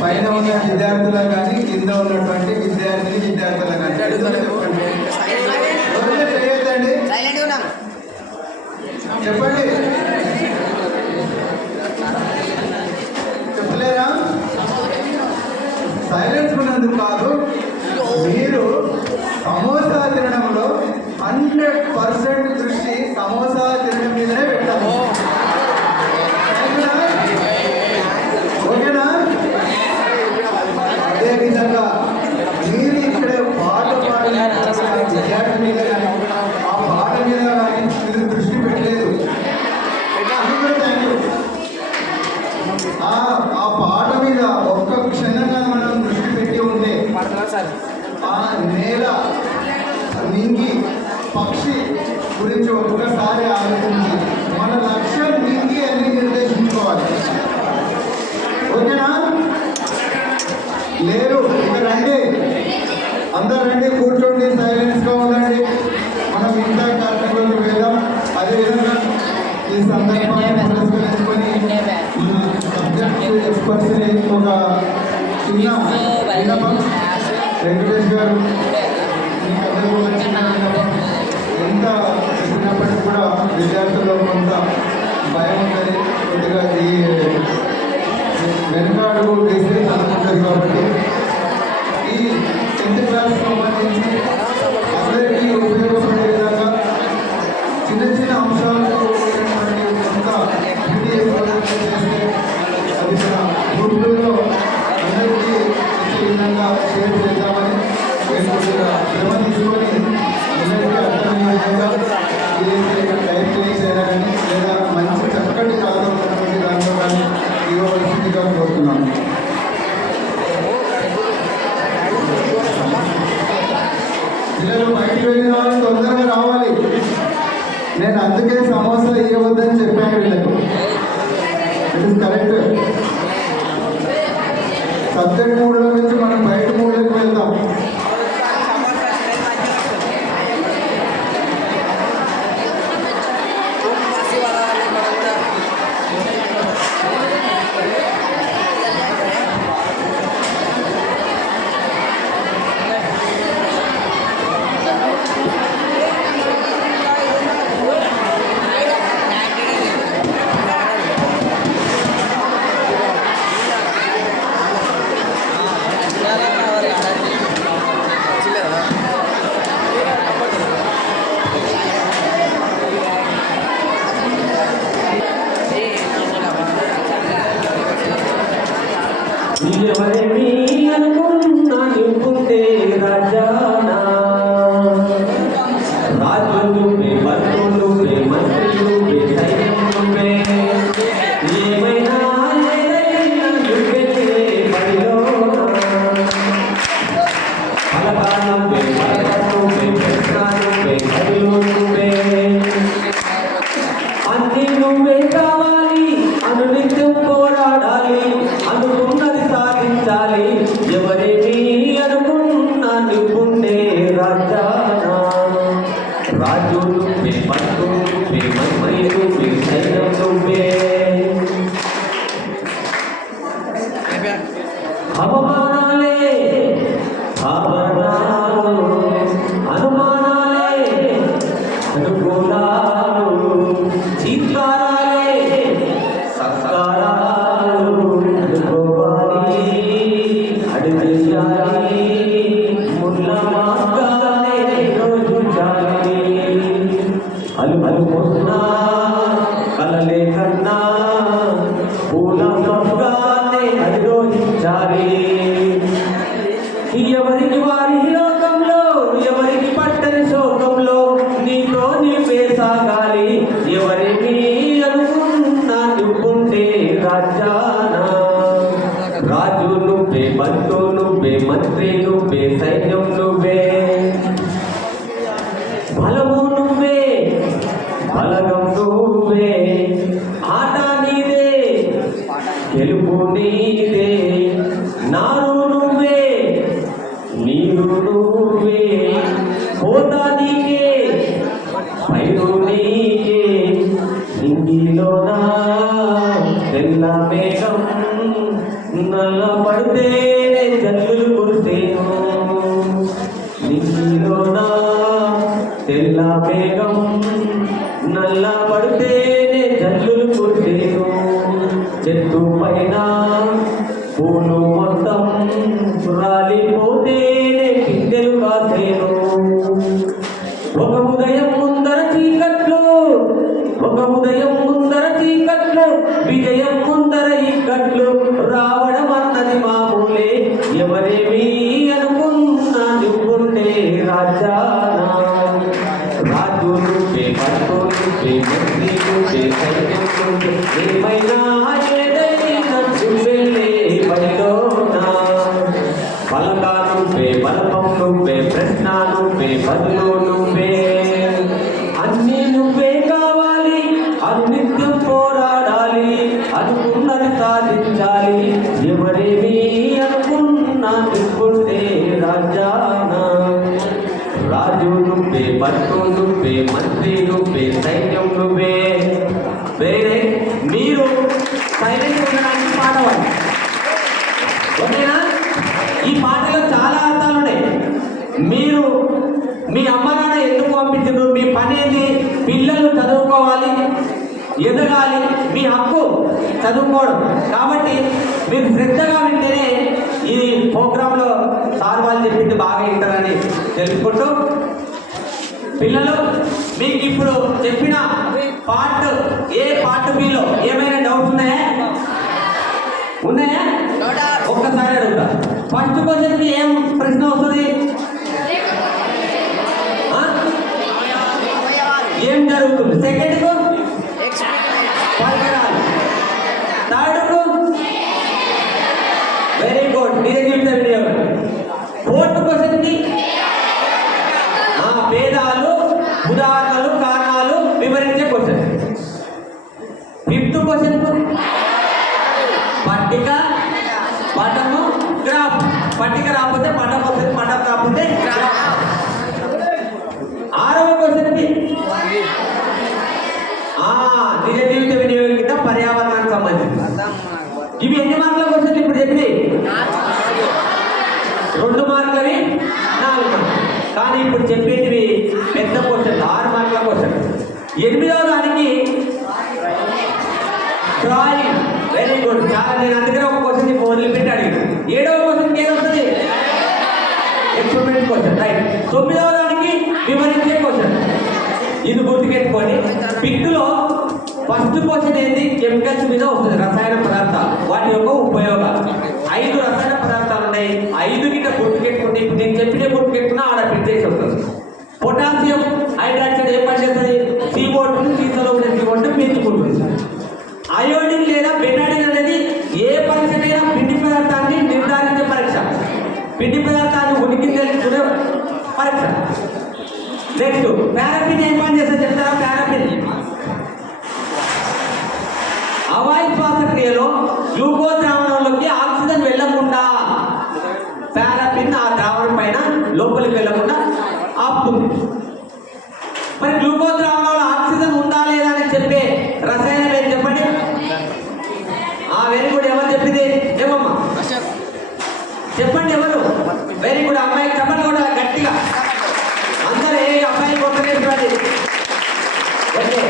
పైన ఉన్న విద్యార్థులకు కానీ కింద ఉన్నటువంటి విద్యార్థులకు కానీ చెప్పండి, చెప్పలేరా? సైలెన్స్ ఉన్నందుకు కాదు, మీరు సమోసా తినడంలో 100% దృష్టి సమోసా తినడం మీదనే పెట్టాము. ఓకేనా? అదేవిధంగా మీరు ఇక్కడ పాట పాడిన విద్యార్థి మీద కానీ ఆ పాట మీద కానీ మీరు దృష్టి పెట్టలేదు. ఆ పాట మీద ఒక్క క్షణంగా మనం దృష్టి పెట్టి ఉంటే ఆ నేల నింగి పక్షి గురించి ఒక్కసారి ఆలోచించి మన లక్ష్యం నింగి అని నిర్దేశించుకోవాలి. ఓకేనా? లేరు ఇక్కడ రండి, అందరు రండి, కూర్చోండి, సైలెన్స్గా ఉండండి. మనం ఇంత కార్యక్రమంలోకి వెళ్దాం. అదేవిధంగా ఈ సందర్భాన్ని పురస్కరించుకొని సబ్జెక్ట్ ఎక్స్పర్ట్స్ని ఒక చిన్న విన్నపం. వెంకటేష్ గారు ఎంత చెప్పినప్పటికీ కూడా విద్యార్థుల్లో కొంత భయం ఉంటుంది, కొద్దిగా ఈ వెనుకాడుగు వేసి అనుకుంటారు. కాబట్టి ఈ 10th క్లాస్ సంబంధించి అందరికీ ఉపయోగపడే విధంగా చిన్న చిన్న అంశాలతో కొంత చేస్తే అది మన గ్రూపుల్లో అందరికీ ఇచ్చే విధంగా షేర్ చేద్దామని కొద్దిగా శ్రమ తీసుకొని అందరికీ అర్థమయ్యే విధంగా ఏదైతే టైప్ చేసైనా కానీ లేదా మంచి చక్కటి కాలం ఉన్నటువంటి దాంట్లో కానీ ఇవ్వవలసిందిగా కోరుతున్నాను. పిల్లలు బయటికి వెళ్ళిన వాళ్ళు తొందరగా రావాలి. నేను అందుకే సమోసా ఇవ్వవద్దని చెప్పాను వీళ్ళకు. It is correct. సబ్జెక్ట్ మూడులో నుంచి మనం బయట మూడులోకి వెళ్తాం. ఎవరేమి అనుకున్నా నింపుందే రాజానా, రాజు నువ్వే, భక్తులు నువ్వే, మంత్రులు నువ్వే, సైన్యం నువ్వే, ఏమైనా ఏదైనా నువ్వే బడిలో పలకా నువ్వే, పలక నువ్వే, ప్రశ్న నువ్వే, బడిలో నువ్వే, అన్ని నువ్వే కావాలి, అనునిత్యం పోరాడాలి, అనుకున్నది సాధించాలి. ఎవరేమి అనుకున్నా నువ్వుండే రాజానా, రాజు నువ్వే, భక్తులు నువ్వే, మంత్రి నువ్వే, సైన్యం నువ్వే, అవమానాలే ఆభరణాలు, అనుమానాలే అనుకూలాలు, చీత్కారాలే సత్కారాలు, అనుకోవాలి అడుగేయాలి, ముళ్ళ మార్గాలే రోజు జాలి, అలుమలు పోతున్నా కలలే కన్నా పూల మొగ్గానే అధిరోహించాలి. ఎవరికి వారి లోకంలో, ఎవరికి పట్టని శోకంలో నీతో నీవే సాగాలి. ఎవరికి అనుకున్నా నువ్వుంటే రాజానా, రాజు నువ్వే, బంధు నువ్వే, మంత్రి నువ్వే, సైన్యం నువ్వే, బలము నువ్వే, బలగం నువ్వే, ఆట నీదే, గెలుపు నీదే, నారు నువ్వే, నీరు నువ్వే, పోతా నీకే, పైరు నీకే, నింగిలోనా తెల్ల మేఘం నల్ల పడితే జల్లులు కురిసేను, నింగిలోనా తెల్ల మేఘం నల్ల పడితే జల్లులు కురిసేను, చెట్టు పైన పూలు మొత్తం రాలిపోతే పిందెలు కాసేను. ఒక ఉదయం ముందర చీకట్లు, ఒక ఉదయం ముందర చీకట్లు, విజయం ముందర ఇక్కట్లు, రావడం అన్నది మామూలే. ఎవరేమి అనుకున్నా నువ్వుండే రాజానా, రాజు నువ్వే, భక్తు నువ్వే, మంత్రి నువ్వే, సైన్యం నువ్వే, ఏమైనా ఏదైనా నువ్వే బడిలోనా, పలకా నువ్వే, బలపం నువ్వే, ప్రశ్న నువ్వే, బదులు నువ్వే, అన్నీ నువ్వే కావాలి, అనునిత్యం పోరాడాలి, అనుకున్నది సాధించాలి. ఎవరేమి అనుకున్నా నువ్వుండే రాజానా, రాజు నువ్వే, భక్తు నువ్వే, మంత్రి నువ్వే, సైన్యం నువ్వే. వేరే మీరు సైలెంట్ ఉండడానికి పాడవాలి, ఓకేనా? ఈ పాటలో చాలా అర్థాలు ఉన్నాయి. మీరు మీ అమ్మ నాన్న ఎందుకు పంపించారు, మీ పని ఏంటి, పిల్లలు ఎదగాలి, మీ హక్కు చదువుకోవడం. కాబట్టి మీరు శ్రద్ధగా వింటేనే ఈ ప్రోగ్రాంలో సార్ వాళ్ళు చెప్పింది బాగా వింటారని తెలుసుకుంటూ, పిల్లలు మీకు ఇప్పుడు చెప్పిన పార్ట్ ఏ పార్ట్ బిలో ఏమైనా డౌట్స్ ఉన్నాయా? ఉన్నాయా? ఒక్కసారి అడుగుతా. ఫస్ట్ క్వశ్చన్కి ఏం ప్రశ్న వస్తుంది? ఏం జరుగుతుంది? సెకండ్కు పరికరాలు. థర్డ్కు వెరీ గుడ్, మీరే చెప్తారు వినియోగం. ఫోర్త్ క్వశ్చన్కి భేదాలు, ఉదాహరణలు, కారణాలు వివరించే క్వశ్చన్. ఫిఫ్త్ క్వశ్చన్ పట్టిక, పటము, గ్రాఫ్. పట్టిక రాకపోతే పటం వస్తుంది, పటం రాకపోతే గ్రాఫ్. ఆరవ క్వశ్చన్కి నిజ జీవిత వినియోగం పర్యావరణానికి సంబంధించి. ఇవి ఎన్ని మార్కుల క్వశ్చన్ ఇప్పుడు చెప్పి? 2 మార్కులవి 4 మార్కులు. కానీ ఇప్పుడు చెప్పేటివి పెద్ద క్వశ్చన్, 6 మార్కుల క్వశ్చన్. 8వ దానికి డ్రాయింగ్. వెరీ గుడ్, చాలా. నేను అందుకనే ఒక క్వశ్చన్ ఇప్పుడు వదిలిపెట్టి అడిగాను. 7వ క్వశ్చన్కి ఏది వస్తుంది? Experiment question, right. 9వ దానికి వివరించే క్వశ్చన్. ఇది గుర్తుకెట్టుకోండి. బిట్లో ఫస్ట్ క్వశ్చన్ ఏంటి? కెమికల్స్ మీద వస్తుంది, రసాయన పదార్థాలు, వాటి యొక్క ఉపయోగాలు. 5 రసాయన పదార్థాలు ఉన్నాయి. 5 గిట్ట గుర్తుకెట్టుకుంటే, ఇప్పుడు నేను చెప్పిన గుర్తుకెట్టుకున్నా ఆడ పెట్టేసి వస్తుంది. పొటాషియం హైడ్రాక్సైడ్ ఏం పని చేస్తుంది? CO2 సీసాలో ఉన్న CO2 పెంచుకుంటుంది. అయోడిన్ లేదా బెటాడిన్ అనేది ఏ పరీక్షకైనా పిండి పదార్థాన్ని నిర్ధారించే పరీక్ష, పిండి పదార్థాన్ని ఉనికి తెలుసుకునే పరీక్ష. నెక్స్ట్ పారాఫిన్ ఏం పని చేస్తే చెప్తారా? పారాఫిన్ అవాయు శ్వాసక్రియలో గ్లూకోజ్ ద్రావణంలోకి ఆక్సిజన్ వెళ్ళకుండా పారాఫిన్ ఆ ద్రావణం పైన లోపలికి వెళ్ళకుండా ఆపుతుంది. మరి గ్లూకోజ్ ద్రావణంలో ఆక్సిజన్ ఉందా లేదా అని చెప్పే రసాయనం ఏం చెప్పండి? Very good. ఎవరు చెప్పింది? ఏమమ్మా చెప్పండి ఎవరు? Very good. అమ్మాయి చెప్పండి కూడా గట్టిగా. అందరూ ఏ అబ్బాయి కొట్టలేదు. Okay,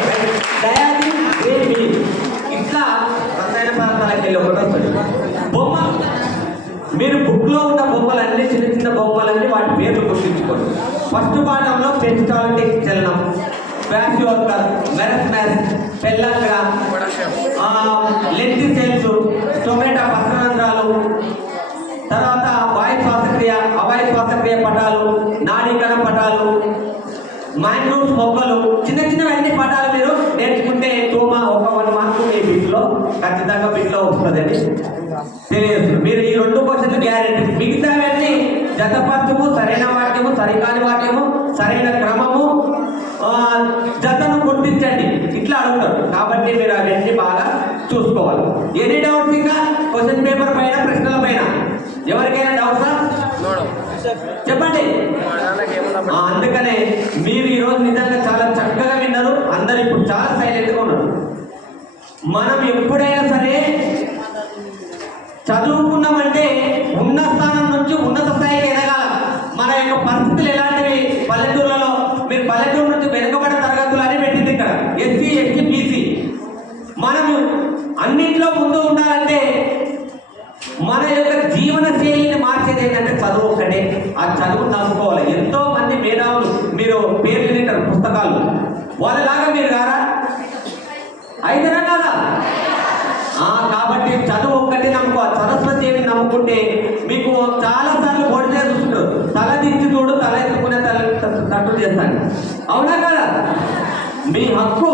diazine green. ఇట్లా రసాయన పదార్థాలకు వెళ్ళి ఒకటి వస్తుంది. బొమ్మ, మీరు బుక్లో ఉన్న బొమ్మలన్నీ, చిన్న చిన్న బొమ్మలన్నీ వాటి పేర్లు గుర్తించుకోండి. ఫస్ట్ పాఠంలో పెరిస్టాల్టిక్ చలనం, వాక్యూవర్, మెరస్మెస్, పెల్లంగా, లెంటిసెల్స్, టొమాటో పత్రరంధ్రాలు, తర్వాత వాయు శ్వాసక్రియ, అవాయు శ్వాసక్రియ పటాలు, నాడీకణ పటాలు, మ్యాంగ్రూవ్స్ మొక్కలు, చిన్న చిన్నవన్నీ పటాలు మీరు నేర్చుకుంటే టూమా ఒక 1 మార్కు మీ బిట్లో ఖచ్చితంగా బిట్లో వస్తుందని తెలియదు. మీరు ఈ 2 క్వశ్చన్లు గ్యారెంటీ. మిగతావన్నీ జతపరచము, సరైన వాక్యము, సరికాని వాక్యము, సరైన క్రమము, జతను గుర్తించండి, ఇట్లా అడుగుతారు. కాబట్టి మీరు అవన్నీ బాగా చూసుకోవాలి. ఎనీ డౌట్స్ ఇంకా క్వశ్చన్ పేపర్ పైన, ప్రశ్నల పైన ఎవరికైనా డౌట్సా? చెప్పండి. అందుకనే మీరు ఈరోజు నిజంగా చాలా చక్కగా విన్నారు. అందరు ఇప్పుడు చాలా సైలెంట్గా ఉన్నారు. మనం ఎప్పుడైనా సరే చదువుకున్నామంటే ఉన్న స్థానం నుంచి ఉన్నత స్థాయికి ఎదగాల. మన యొక్క పరిస్థితులు ఎలాంటివి? పల్లెటూర్లలో మీరు పల్లెటూరు నుంచి వెనుకబడిన తరగతులు అని పెట్టింది ఇక్కడ, SC, ST, BC. మనం అన్నింటిలో ముందు ఉండాలంటే మన యొక్క జీవన శైలిని మార్చేది ఏంటంటే చదువు ఒక్కటే. ఆ చదువును నమ్ముకోవాలి. ఎంతో మంది మేధావులు మీరు పేర్లు తింటారు పుస్తకాలు, వాళ్ళలాగా మీరు రారా? అయితేనా కాదా? కాబట్టి చదువు ఒక్కటే నమ్ముకోవాలి. సరస్వతి దేవిని నమ్ముకుంటే మీకు చాలా సార్లు పొడిచే చూస్తుంటారు. తల దించి చూడు, తల ఎత్తుకునే తట్టు చేస్తాను. అవునా కదా? మీ హక్కు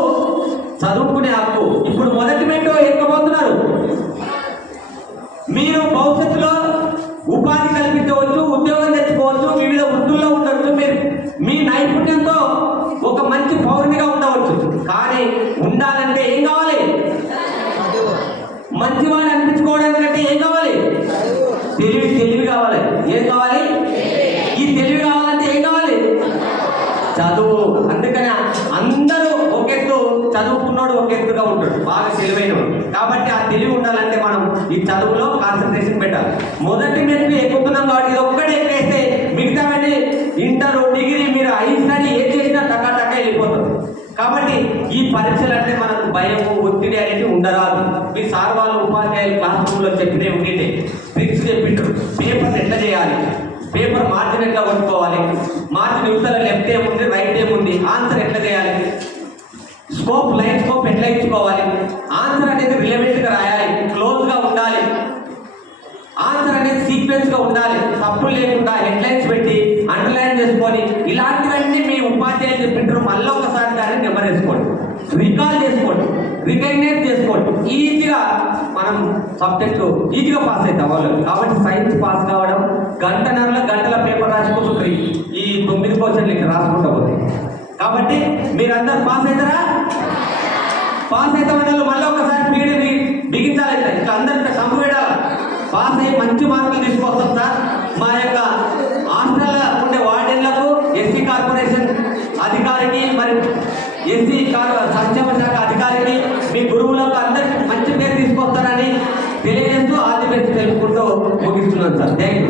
చదువుకునే హక్కు. ఇప్పుడు మొదటి మెట్టు ఎక్కబోతున్నారు. మీరు భవిష్యత్తులో ఉపాధి కల్పించవచ్చు, ఉద్యోగం తెచ్చుకోవచ్చు, వివిధ వృత్తుల్లో ఉండవచ్చు. మీరు మీ నైపుణ్యంతో ఒక మంచి పౌరునిగా ఉండవచ్చు. కానీ ఉండాలంటే ఏం కావాలి? మంచివాడు అనిపించుకోవడానికంటే ఏం కావాలి? తెలివి కావాలి. ఏం కావాలి? ఈ తెలివి కావాలంటే ఏం కావాలి? చదువు. అందుకని అందరూ ఒక ఎత్తు చదువుకున్నాడు, ఒక ఎత్తుగా ఉంటాడు, బాగా తెలివైనడు. కాబట్టి ఆ తెలివి ఉండాలంటే మనం ఈ చదువులో కాన్సన్ట్రేషన్ పెట్టాలి. మొదటి మెట్టు ఎక్కుతున్నాం కాబట్టి ఇది ఒక్కడే ఎక్కేస్తే మిగతావన్నీ ఇంటర్, డిగ్రీ, మీరు హై స్టడీ ఏం చేసినా టకా వెళ్ళిపోతారు. కాబట్టి ఈ పరీక్షలు అంటే మనకు భయం ఒత్తిడి అనేది ఉండరాదు. మీ సార్ వాళ్ళు ఉపాధ్యాయులు క్లాస్ రూమ్లో చెప్పినే ఉండితే ట్రిక్స్ చెప్పిండ్రు. పేపర్ ఎట్లా చేయాలి, పేపర్ మార్జిన్ ఎట్లా కొట్టుకోవాలి, మార్జిన్ యువతల లెఫ్ట్ ఏముంది రైట్ ఏముంది, ఆన్సర్ ఎట్లా చేయాలి, స్కోప్ లైన్ స్కోప్ ఎట్లా ఇచ్చుకోవాలి, ఆన్సర్ అనేది రిలవెంట్గా రాయాలి, క్లోజ్గా ఉండాలి, ఆన్సర్ అనేది సీక్వెన్స్గా ఉండాలి, తప్పులు లేకుండా హెడ్లైన్స్ పెట్టి అండర్లైన్ చేసుకొని ఇలాంటివన్నీ మీ ఉపాధ్యాయులు చెప్పింటారు. మళ్ళీ ఒకసారి దాన్ని నెమరేసుకోండి, రికాల్ చేసుకోండి, రికగ్నైజ్ చేసుకోండి. ఈజీగా మనం సబ్జెక్టు ఈజీగా పాస్ అవుతాం వాళ్ళు. కాబట్టి సైన్స్ పాస్ కావడం గంటల పేపర్ రాసుకుంటుంటారు. ఈ 9 క్వశ్చన్లు ఇక్కడ రాసుకుంటా పోతాయి. కాబట్టి మీరందరూ పాస్ అవుతారా? పాస్ అవుతామని మళ్ళీ ఒకసారి పీడి బిగించాలి. ఇట్లా అందరికీ సంపేడాలి. పాస్ అయ్యి మంచి మార్కులు తీసుకొస్తాం సార్. మా యొక్క హాస్టల్లో ఉండే వార్డెన్లకు, ఎస్సీ కార్పొరేషన్ అధికారికి, మరి ఎస్సీ సంక్షేమ శాఖ అధికారికి, మీ గురువులకు అందరికి మంచి పేరు తీసుకొస్తారని తెలియజేస్తూ ఆది బెస్ట్ తెలుపుకుంటూ ముగిస్తున్నాను సార్. Thank you.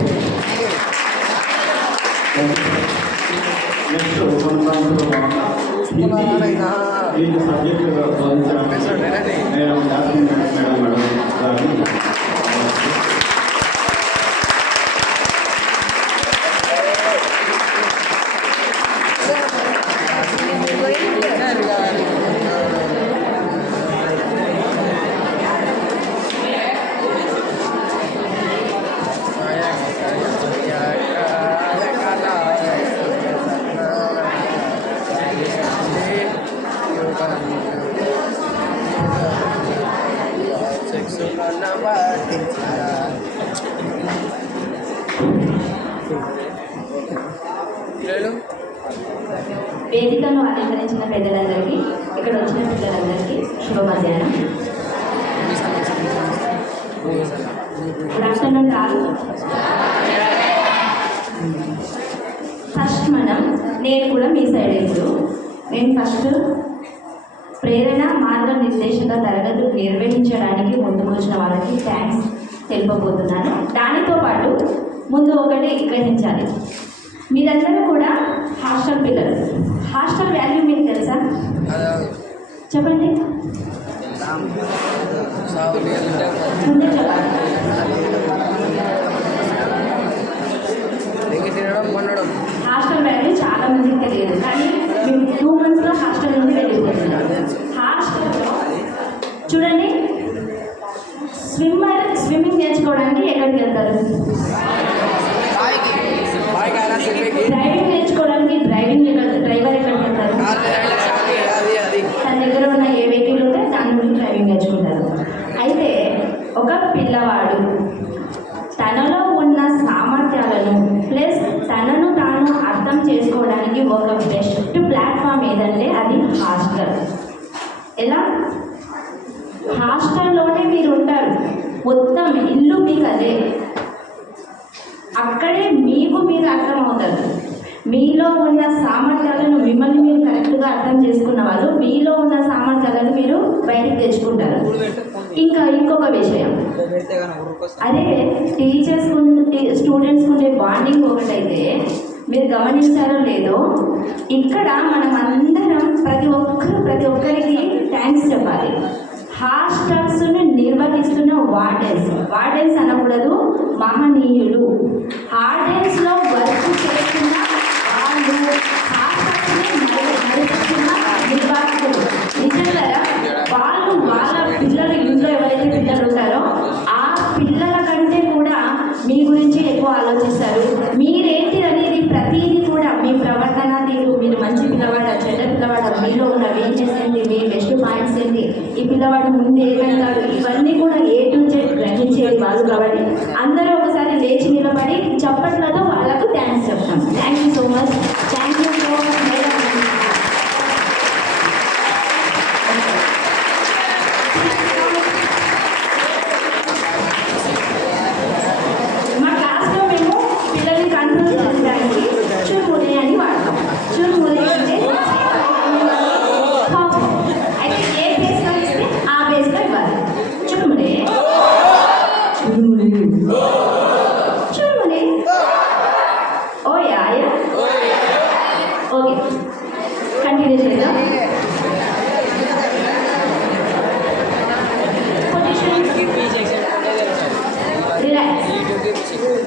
నెక్స్ట్ కొనసాగుతున్న భాగంగా ఈ సబ్జెక్టు బోధించడానికి నేను జాస్మిన్ మేడం గారిని వేదికను అలంకరించిన పెద్దలందరికీ, ఇక్కడ వచ్చిన పిల్లలందరికీ శుభ మధ్యాహ్నం. Good afternoon all. ఫస్ట్ నేను కూడా మీ సైడ్ ఇప్పుడు నేను ఫస్ట్ ప్రేరణ మార్గనిర్దేశక తరగతులు నిర్వహించడానికి ముందుకు వచ్చిన వాళ్ళకి థ్యాంక్స్ తెలుపబోతున్నాను. దానితో పాటు ముందు ఒకటి గ్రహించాలి, మీరందరూ కూడా హాస్టల్ పిల్లలు. హాస్టల్ వాల్యూ మీకు తెలుసా? చెప్పండి. ముందే చెప్పాలి. హాస్టల్ వాల్యూ చాలా మందికి తెలియదు, కానీ మేము 2 monthsలో హాస్టల్ నుండి వెళ్ళిపోతున్నాం. హాస్టల్లో చూడండి, స్విమ్మింగ్ నేర్చుకోవడానికి ఎక్కడికి వెళ్తారు? డ్రైవింగ్ నేర్చుకోవడానికి డ్రైవర్ ఎక్కడికి వెళ్తారు? తన దగ్గర ఉన్న ఏ వెహికల్ ఉంటే దాని గురించి డ్రైవింగ్ నేర్చుకుంటారు. అయితే ఒక పిల్లవాడు తనలో ఉన్న సామర్థ్యాలను ప్లస్ తనను తాను అర్థం చేసుకోవడానికి ఒక బెస్ట్ ప్లాట్ఫామ్ ఏదంటే అది హాస్టల్. ఎలా? హాస్టల్లోనే మీరు ఉంటారు, మొత్తం ఇల్లు మీకు అదే. అక్కడే మీకు మీరు అర్థమవుతారు. మీలో ఉన్న సామర్థ్యాలను మిమ్మల్ని మీరు కరెక్ట్గా అర్థం చేసుకున్న వాళ్ళు మీలో ఉన్న సామర్థ్యాలను మీరు బయటకు తెచ్చుకుంటారు. ఇంకా ఇంకొక విషయం, అదే టీచర్స్ స్టూడెంట్స్ ఉండే బాండింగ్ ఒకటైతే మీరు గమనించారో లేదో, ఇక్కడ మనం అందరం ప్రతి ఒక్కరికి థ్యాంక్స్ చెప్పాలి. హాస్టల్స్ను నిర్వహిస్తున్న వార్డెన్స్ అనకూడదు, మహనీయులు. హార్డెన్స్లో వర్క్ చేస్తున్న వాళ్ళు, హాస్టల్స్ని నడుపుతున్న నిర్వాహకులు. నిజంగా వాళ్ళు వాళ్ళ పిల్లలు, ఇంట్లో ఎవరైతే పిల్లలు ఉంటారో ఆ పిల్లల కంటే కూడా మీ గురించి ఎక్కువ ఆలోచిస్తారు. మీరేంటి అనేది ప్రతిదీ కూడా మీ ప్రవర్తన తీరు, మీరు మంచి పిల్లవాడ, చెడ్డ పిల్లవాడ, మీలో ఉన్న వీక్నెస్ ఏంటి, మీ బెస్ట్ పాయింట్స్ ఏంటి, ఈ పిల్లవాడు ముందు ఏమవుతాడు, ఇవన్నీ కూడా A to Z గ్రహించేది వాళ్ళు. కాబట్టి అందరూ ఒకసారి లేచి నిలబడి చప్పట్లతో వాళ్ళకు థ్యాంక్స్ చెప్తాం. Thank you so much. Thank you so much madam. మా క్లాస్లో మేము పిల్లల్ని కంట్రోల్ చేయడానికి చురుమునే అని వాడతాం. చురుమునే అంటే అయితే ఏ బేస్లో ఇస్తే ఆ బేస్లో ఇవ్వాలి. చురుమునే చురుమునే చురుమునే. ఓ యా ఓకే, కంటిన్యూ చేద్దాం.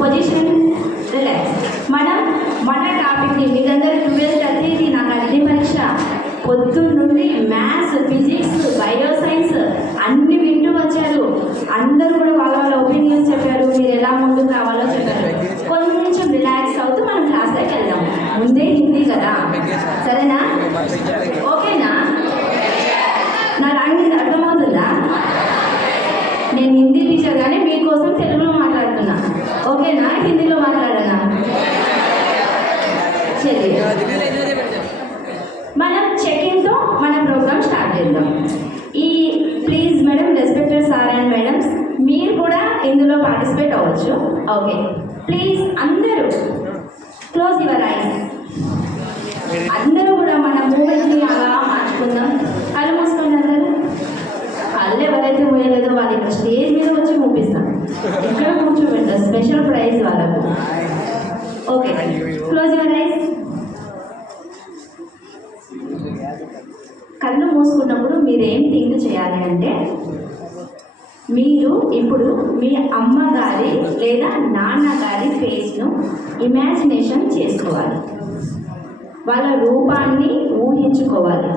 Position relax. మన టాపిక్ని మీరందరూ 12:30 నాకు అగ్ని పరీక్ష పొద్దున్న నుండి మ్యాథ్స్, ఫిజిక్స్, బయో సైన్స్ అన్ని వింటూ వచ్చారు. అందరూ కూడా వాళ్ళ ఒపీనియన్స్ చెప్పారు, మీరు ఎలా ముందుకు రావాలో చెప్పారు. కొంచెం రిలాక్స్ అవుతూ మనం క్లాస్లోకి వెళ్దాం. ముందే హిందీ కదా, సరేనా? ఓకేనా? నా లాంగ్వేజ్ అర్థమవుతుందా? నేను హిందీ టీచర్ కానీ మీకోసం తెలుగులో మాట్లాడుతున్నా. ఓకేనా? హిందీలో మాట్లాడనా? సరే, మనం చెకింగ్తో మన ప్రోగ్రామ్ స్టార్ట్ చేద్దాం. Please madam, respected sir and madams, మీరు కూడా ఇందులో పార్టిసిపేట్ అవ్వచ్చు. ఓకే, ప్లీజ్ అందరూ క్లోజ్ యువర్ ఐస్. అందరూ కూడా మన మూమెంట్ని అలా మార్చుకుందాం. కళ్ళు మూసుకోండి అందరూ. కళ్ళు ఎవరైతే మూయలేదో వాళ్ళకి స్టేజ్ మీద వచ్చి మూపిస్తాం. ఇక్కడ కూర్చోబెట్టారు, స్పెషల్ ప్రైజ్ వాళ్ళకు. Okay, close your eyes. కళ్ళు మూసుకున్నప్పుడు మీరేం థింక్ చేయాలి అంటే, మీరు ఇప్పుడు మీ అమ్మగారి లేదా నాన్నగారి ఫేస్ను ఇమాజినేషన్ చేసుకోవాలి. వాళ్ళ రూపాన్ని ఊహించుకోవాలి.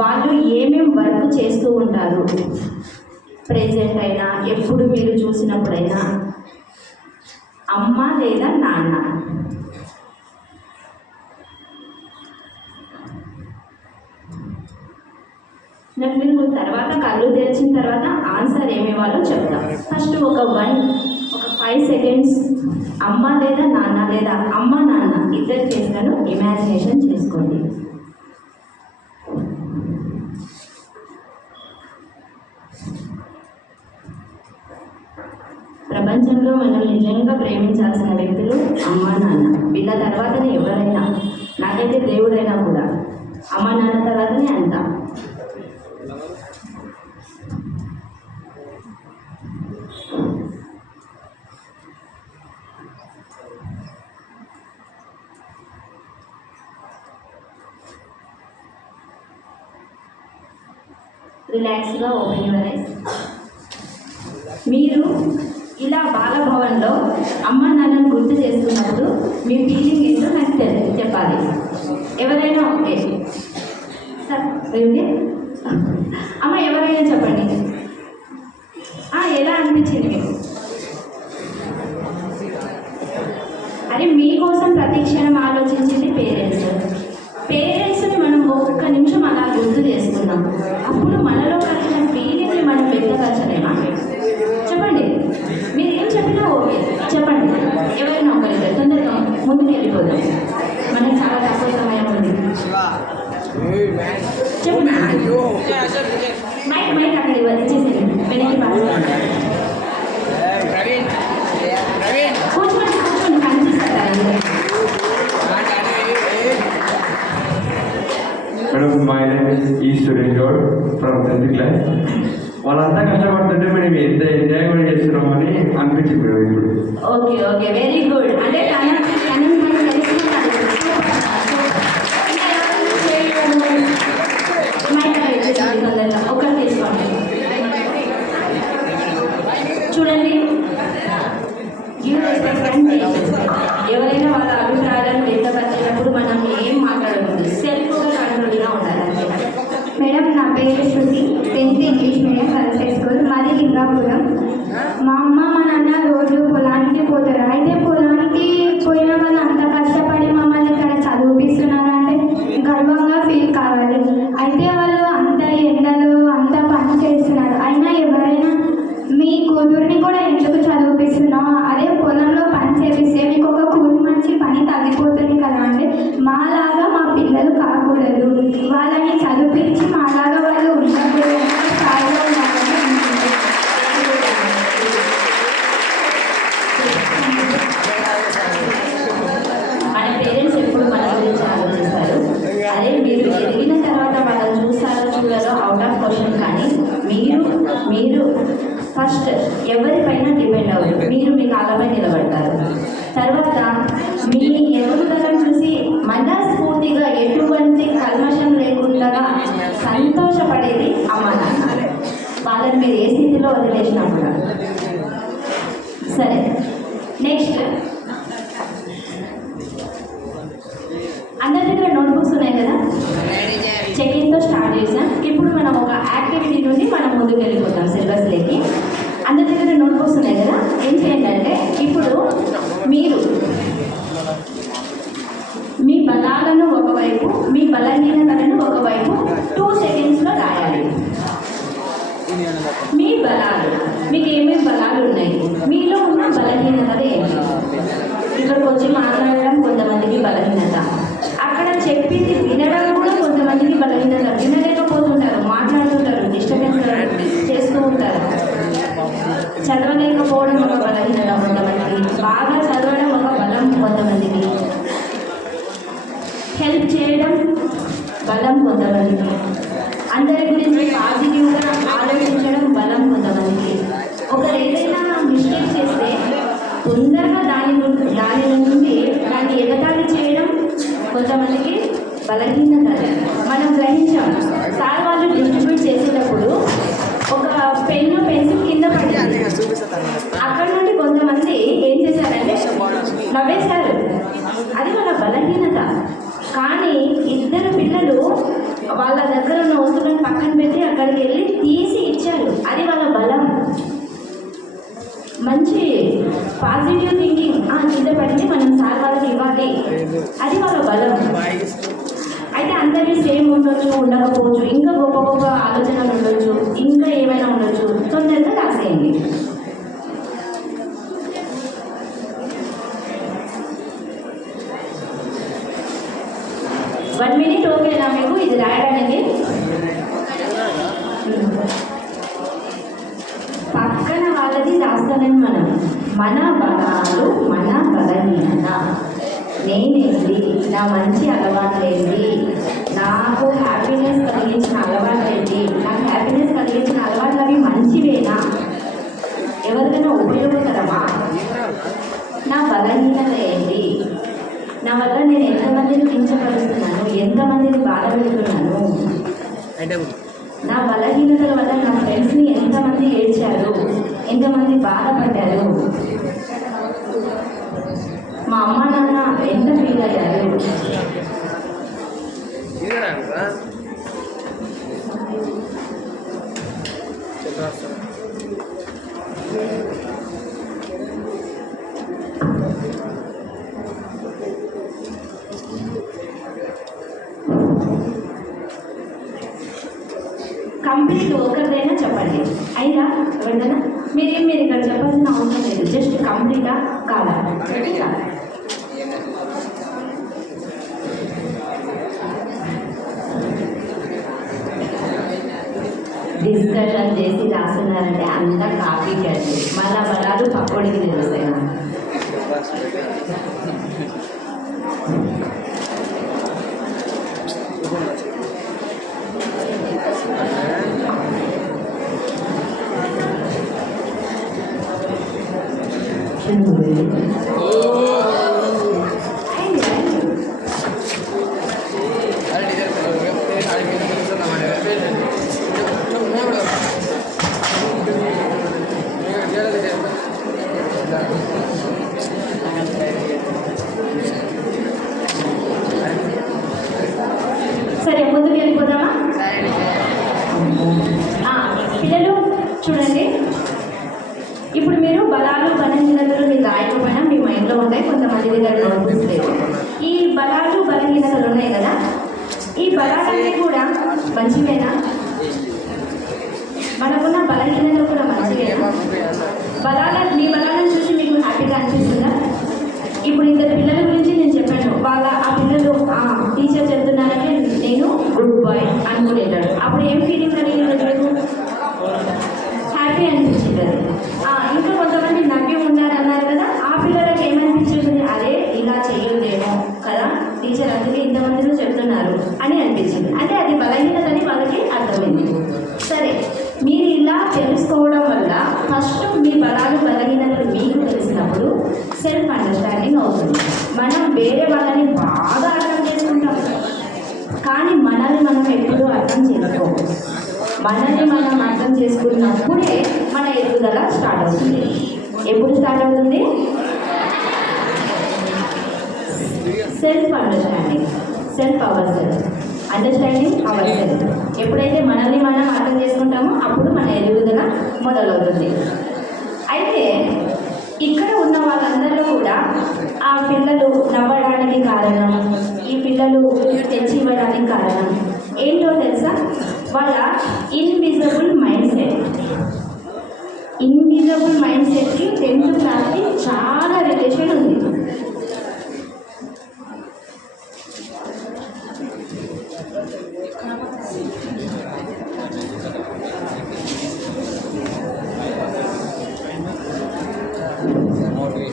వాళ్ళు ఏమేం వర్క్ చేస్తూ ఉంటారు, ప్రెజెంట్ అయినా ఎప్పుడు మీరు చూసినప్పుడైనా, అమ్మ లేదా నాన్న. మీరు తర్వాత కళ్ళు తెరిచిన తర్వాత ఆన్సర్ ఏమేవాలో చెప్తాం. ఫస్ట్ ఒక 5 సెకండ్స్ అమ్మ లేదా నాన్న లేదా అమ్మ నాన్న ఇద్దరు ఫేస్లను ఇమాజినేషన్ చేసుకోండి. ప్రపంచంలో మనం నిజంగా ప్రేమించాల్సిన వ్యక్తులు అమ్మ నాన్న. వీళ్ళ తర్వాతనే ఎవరైనా, నాకైతే దేవుడైనా కూడా అమ్మ నాన్న తర్వాతనే అంతా. రిలాక్స్గా ఓపెన్ యువర్ ఐస్. మీరు ఇలా బాలభవన్లో అమ్మ నాన్నను గుర్తు చేసుకున్నప్పుడు మీ ఫీలింగ్ ఏంటో నాకు చెప్పాలి. ఎవరైనా ఓకే సార్, అమ్మ ఎవరైనా చెప్పండి. ఎలా అనిపించింది మీకు? అరే, మీకోసం ప్రతి క్షణం ఆలోచించింది పేరెంట్స్ని మనం ఒక్క నిమిషం అలా గుర్తు చేసుకున్నాం. అప్పుడు మనలో కలిగిన ఫీలింగ్ని మనం వ్యక్తపరచలేమా? చెప్పండి, మీరు ఏం చెప్పినా ఓకే చెప్పండి. ఎవరైనా ఒకరి తొందరగా ముందుకు వెళ్ళిపోదాం, మనకి చాలా తక్కువ సమయం ఉంది. చెప్పండి, మైక్ అక్కడ ఇచ్చేసేది వెనక్కి కూర్చోండి కనిపిస్తారా? మేడం, మై నేమ్ ఇస్ ఈ student Goud from 10th class. వాళ్ళంతా కష్టపడుతుంటే మేము ఎంత ఎంజాయ్ కూడా చేస్తున్నామని అనిపించింది మేడం ఇప్పుడు. Okay, very good. అంటే ఒకటి తీసుకోండి. చూడండి, ఎవరైనా వాళ్ళ అభిప్రాయాలను వ్యక్తపరిచేటప్పుడు మనం ఏం మాట్లాడకూడదు, సెల్ఫ్గా కంట్రోల్గా ఉండాలి. మేడం, నా పేరు శృతి, 10th English medium girls high school, మాది లింగాపురం. మా అమ్మ మా నాన్న రోజు పొలానికి పోతారు. అయితే పొలానికి పోయిన వాళ్ళు అంత కష్టపడి మమ్మల్ని ఇక్కడ చదివిపిస్తున్నారంటే గర్వంగా ఫీల్ కావాలి. అయితే వాళ్ళు అంత ఎండలు అంత పని చేస్తున్నారు, అయినా ఎవరైనా మీ కూతుర్ని కూడా ఎందుకు చదివిపిస్తున్నావు, అదే పొలంలో పని చేపిస్తే మీకు ఒక కూలి మంచి పని తగ్గిపోతుంది కదా అంటే, మాలాగా మా పిల్లలు కాకూడదు, వాళ్ళని చదివించి మాలాగా వాళ్ళు ఉండకూడదు స్థాయిలో ఉండాలని అనుకుంటున్నాను. మన పేరెంట్స్ ఎప్పుడు మన గురించి ఆలోచిస్తారు. అదే మీరు ఎదిగిన తర్వాత వాళ్ళని చూడాలో అవుట్ ఆఫ్ క్వశ్చన్, కానీ మీరు ఫస్ట్ ఎవరిపైన డిపెండ్ అవ్వరు. మీరు మీ కాళ్ళపై నిలబడతారు. తర్వాత మీ ఎదుగుదలను చూసి మనస్ఫూర్తిగా ఎటువంటి కల్మషం లేకుండా సంతోషపడేది అమ్మ నాన్న. వాళ్ళని మీరు ఏ స్థితిలో వదిలేసినా కూడా సరే, నెక్స్ట్ అందరి దగ్గర నోట్బుక్స్ ఉన్నాయి కదా, చెకింగ్తో స్టార్ట్ చేసాం. ఇప్పుడు మనం ఒక యాక్టివిటీ నుండి మనం ముందుకు వెళ్ళిపోతాం సిలబస్లోకి. అందరి దగ్గర నోట్బుక్స్ ఉన్నాయి కదా, ఏం చేయండి అంటే ఇప్పుడు మీరు మీ బలాలను ఒకవైపు, మీ బలహీనతలను ఒకవైపు 2 సెకండ్స్లో రాయాలి. మీ బలాలు, మీకు ఏమేమి బలాలు ఉన్నాయి, మీలో ఉన్న బలహీనతలు ఏంటి? ఇక్కడికి వచ్చి మాట్లాడడం కొంతమందికి బలహీనత, అక్కడ చెప్పింది వినడం కూడా కొంతమందికి బలహీనత. వినలేకపోతుంటారు, మాట్లాడుతుంటారు, డిస్టర్బెన్స్ చేస్తూ ఉంటారు. చదవలేకపోవడం ఒక బలహీనత కొంతమందికి, బాగా చదవడం ఒక బలం కొంతమందికి, హెల్ప్ చేయడం బలం కొంతమందికి, అందరి గురించి పాజిటివ్గా ఆలోచించడం బలం కొంతమందికి. ఒకరు ఏదైనా మిస్టేక్ చేస్తే తొందరగా దాని నుండి దాన్ని ఎగతాళి చేయడం కొంతమందికి బలహీనత. మనం గ్రహించాం, సార్ వాళ్ళు డిస్ట్రిబ్యూట్ చేసేటప్పుడు ఒక పెన్ను పెన్సిల్ కింద పడింది. అక్కడ నుండి కొంతమంది ఏం చేశారంటే నవ్వేశారు, అది వాళ్ళ బలహీనత. కానీ ఇద్దరు పిల్లలు వాళ్ళ దగ్గర ఉన్న వస్తువులను పక్కన పెట్టి అక్కడికి వెళ్ళి తీసి ఇచ్చారు, అది వాళ్ళ బలం. మంచి పాజిటివ్ థింకింగ్, కింద పడింది మనం సార్ వాళ్ళకి ఇవ్వాలి, అది వాళ్ళ బలం. అయితే అందరికీ సేమ్ ఉండొచ్చు, ఉండకపోవచ్చు, ఇంకా గొప్ప గొప్ప ఆలోచనలు ఉండొచ్చు, ఇంకా ఏమైనా ఉండొచ్చు. తొందరగా రాసేయండి. వన్ మినిట్ ఓకేనా మీకు ఇది రాయడానికి? పక్కన వాళ్ళది రాస్తామని మన బలాలు, మన బలహీనత, నేనేంటి, నా మంచి అలవాట్లేంటి, నాకు హ్యాపీనెస్ కలిగించిన అలవాట్లేంటి, నాకు హ్యాపీనెస్ కలిగించిన అలవాట్లు అవి మంచివేనా, ఎవరికైనా ఉపయోగకరమా, నా బలహీనత ఏంటి, నా వల్ల నేను ఎంతమందిని కించపరుస్తున్నాను, ఎంతమందిని బాధ పెడుతున్నాను, నా బలహీనతల వల్ల నా ఫ్రెండ్స్ని ఎంతమంది ఏడ్చారు, ఎంతమంది బాధపడ్డారు, మా అమ్మ నాన్న ఎంత ఫీల్ అయ్యారు. కంప్లీట్ ఒకరిదైనా చెప్పండి. అయినా ఎవరిదైనా మీరు ఇక్కడ చెప్పాల్సిన అవసరం లేదు, జస్ట్ కంప్లీటా కాదా? డిస్కషన్ చేసి రాస్తున్నారంటే అంతా కాపీ కట్టి మళ్ళా బలాలు పక్కోడికి తెలుస్తాయి. సరే, ముందుకు వెళ్ళిపోదామా? పిల్లలు చూడండి, ఇప్పుడు మీరు బలాలు బలహీనతలు మీరు రాయకపోయినా మీ మైండ్లో ఉంటాయి, కొంతమంది దగ్గర నోట్బుక్స్ లేవు. ఈ బలాలు బలహీనతలు ఉన్నాయి కదా, ఈ బలాలన్నీ కూడా మంచివేనా? మనకున్న బలహీనతలు కూడా మంచివేనా? మీ బలాలను చూసి మీకు హ్యాపీగా అనిపిస్తుందా? ఇప్పుడు ఇద్దరు పిల్లల గురించి నేను చెప్పాను, ఆ పిల్లలు టీచర్ చెప్తున్నారంటే నేను గుడ్ బాయ్ అనుకునేటాడు. అప్పుడు ఏం ఫీలింగ్ కలిగింది మీకు? హ్యాపీ అనిపించింది. ఇంకా కొంతమంది నవ్వి ఉన్నారన్నారు కదా, ఆ పిల్లలకి ఏమనిపించింది? అరే ఇలా చేయలేమో కదా, టీచర్ అందుకే ఇంతమందిలో చెప్తున్నారు అని అనిపించింది. అంటే అది బలహీనతని వాళ్ళకి అర్థమైంది. సరే, మీరు ఇలా తెలుసుకోవడం వల్ల ఫస్ట్ మీ బలాలు బలహీనతలు మీకు తెలిసినప్పుడు సెల్ఫ్ అండర్స్టాండింగ్ అవుతుంది. మనం వేరే వాళ్ళని బాగా అర్థం చేసుకుంటాం, కానీ మనల్ని మనం ఎప్పుడూ అర్థం చేసుకోము. మనల్ని మనం అర్థం చేసుకున్నప్పుడే మన ఎదుగుదల స్టార్ట్ అవుతుంది. ఎప్పుడు స్టార్ట్ అవుతుంది? Self understanding, self our self, understanding our self. ఎప్పుడైతే మనల్ని మనం అర్థం చేసుకుంటామో అప్పుడు మన ఎదుగుదల మొదలవుతుంది. అయితే ఇక్కడ ఉన్న వాళ్ళందరూ కూడా ఆ పిల్లలు నవ్వడానికి కారణం, ఈ పిల్లలు తెచ్చి ఇవ్వడానికి కారణం ఏంటో తెలుసా? వాళ్ళ invisible mind set. Invisible mind సెట్కి 10th క్లాస్కి చాలా రిలేషన్ ఉంది.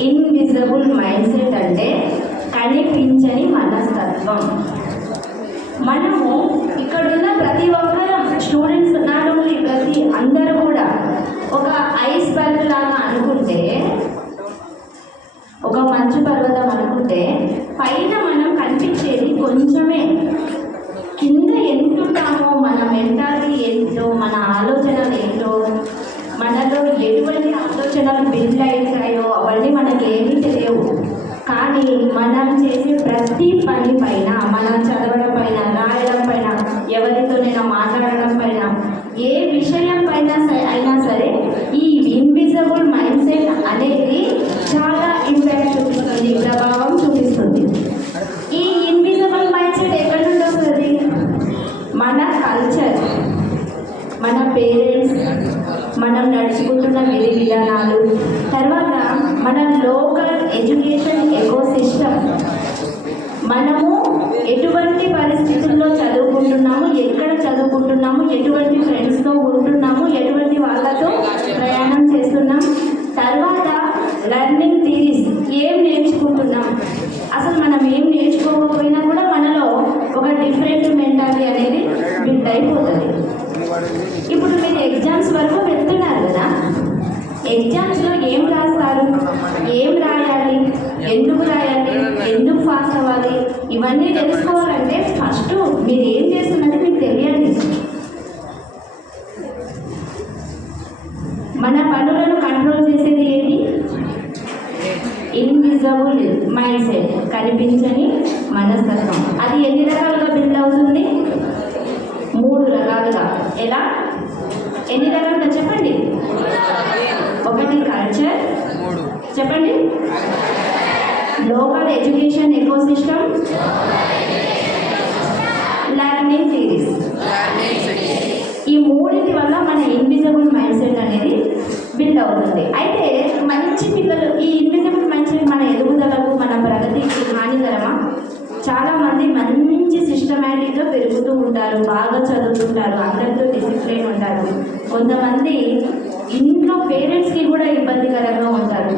ఇన్విజిబుల్ మైండ్ సెట్ అంటే కనిపించని మనస్తత్వం. మనము ఇక్కడున్న ప్రతి ఒక్కరం స్టూడెంట్స్, నాట్ ఓన్లీ ప్రతి అందరూ కూడా ఒక ఐస్ బర్గ్ లాగా అనుకుంటే, ఒక మంచు పర్వతం అనుకుంటే పైన మనం కనిపించేది కొంచెమే. కింద ఎంతుంటామో, మన మెంటాలిటీ ఏంటో, మన ఆలోచనలు ఏంటో, మనలో ఎటువంటి ఆలోచనలు బిల్డ్ అవుతాయో అవన్నీ మనకి ఏమీ తెలియవు. కానీ మనం చేసే ప్రతి పని పైన, మనం చదవడం పైన, రాయడం పైన, ఎవరితోనైనా మాట్లాడడం పైన, ఏ విషయం పైన అయినా సరే ఈ ఇన్విజిబుల్ మైండ్ సెట్ అనేది చాలా ఇంపాక్ట్ చూపిస్తుంది, ప్రభావం చూపిస్తుంది. ఈ ఇన్విజిబుల్ మైండ్ సెట్ ఎక్కడి నుండి వస్తుంది? మన కల్చర్, మన పేరెంట్స్, మనం నడుచుకుంటున్న విధి విధానాలు, తర్వాత మన లోకల్ ఎడ్యుకేషన్ ఎకోసిస్టమ్, మనము ఎటువంటి పరిస్థితుల్లో చదువుకుంటున్నాము, ఎక్కడ చదువుకుంటున్నాము, ఎటువంటి ఫ్రెండ్స్తో ఉంటున్నాము, ఎటువంటి వాళ్ళతో ప్రయాణం చేస్తున్నాం, తర్వాత లెర్నింగ్ థియరీస్ ఏం నేర్చుకుంటున్నాం. అసలు మనం ఏం నేర్చుకోకపోయినా కూడా మనలో ఒక డిఫరెంట్ మెంటాలిటీ అనేది బిల్డ్ అయిపోతుంది. ఇప్పుడు మీరు ఎగ్జామ్స్ వరకు వెళ్తున్నారు కదా, ఎగ్జామ్స్లో ఏం రాస్తారు, ఏం రాయాలి, ఎందుకు రాయాలి, ఎందుకు పాస్ అవ్వాలి, ఇవన్నీ తెలుసుకోవాలంటే ఫస్ట్ మీరు ఏం చేస్తున్నది మీకు తెలియాలి. మన పనులను కంట్రోల్ చేసేది ఏంటి? ఇన్విజిబుల్ మైండ్ సెట్, కనిపించని మనస్తత్వం. అది ఎన్ని రకాలుగా బిల్డ్ అవుతుంది? 3 రకాలుగా. ఎలా? ఎన్ని రకాలుగా చెప్పండి? 1 కల్చర్, చెప్పండి, local education ecosystem, learning theories. ఈ 3 వల్ల మన ఇన్విజిబుల్ మైండ్ సెట్ అనేది బిల్డ్ అవుతుంది. అయితే మంచి పిల్లలు, ఈ ఇన్విజిబుల్ మైండ్ సెట్ మన ఎదుగుదలకు, మన ప్రగతికి హానికరమా? చాలామంది మంచి సిస్టమేటిక్గా పెరుగుతూ ఉంటారు, బాగా చదువుతుంటారు, అందరితో డిసిప్లిన్ ఉంటారు. కొంతమంది ఇంట్లో పేరెంట్స్కి కూడా ఇబ్బందికరంగా ఉంటారు,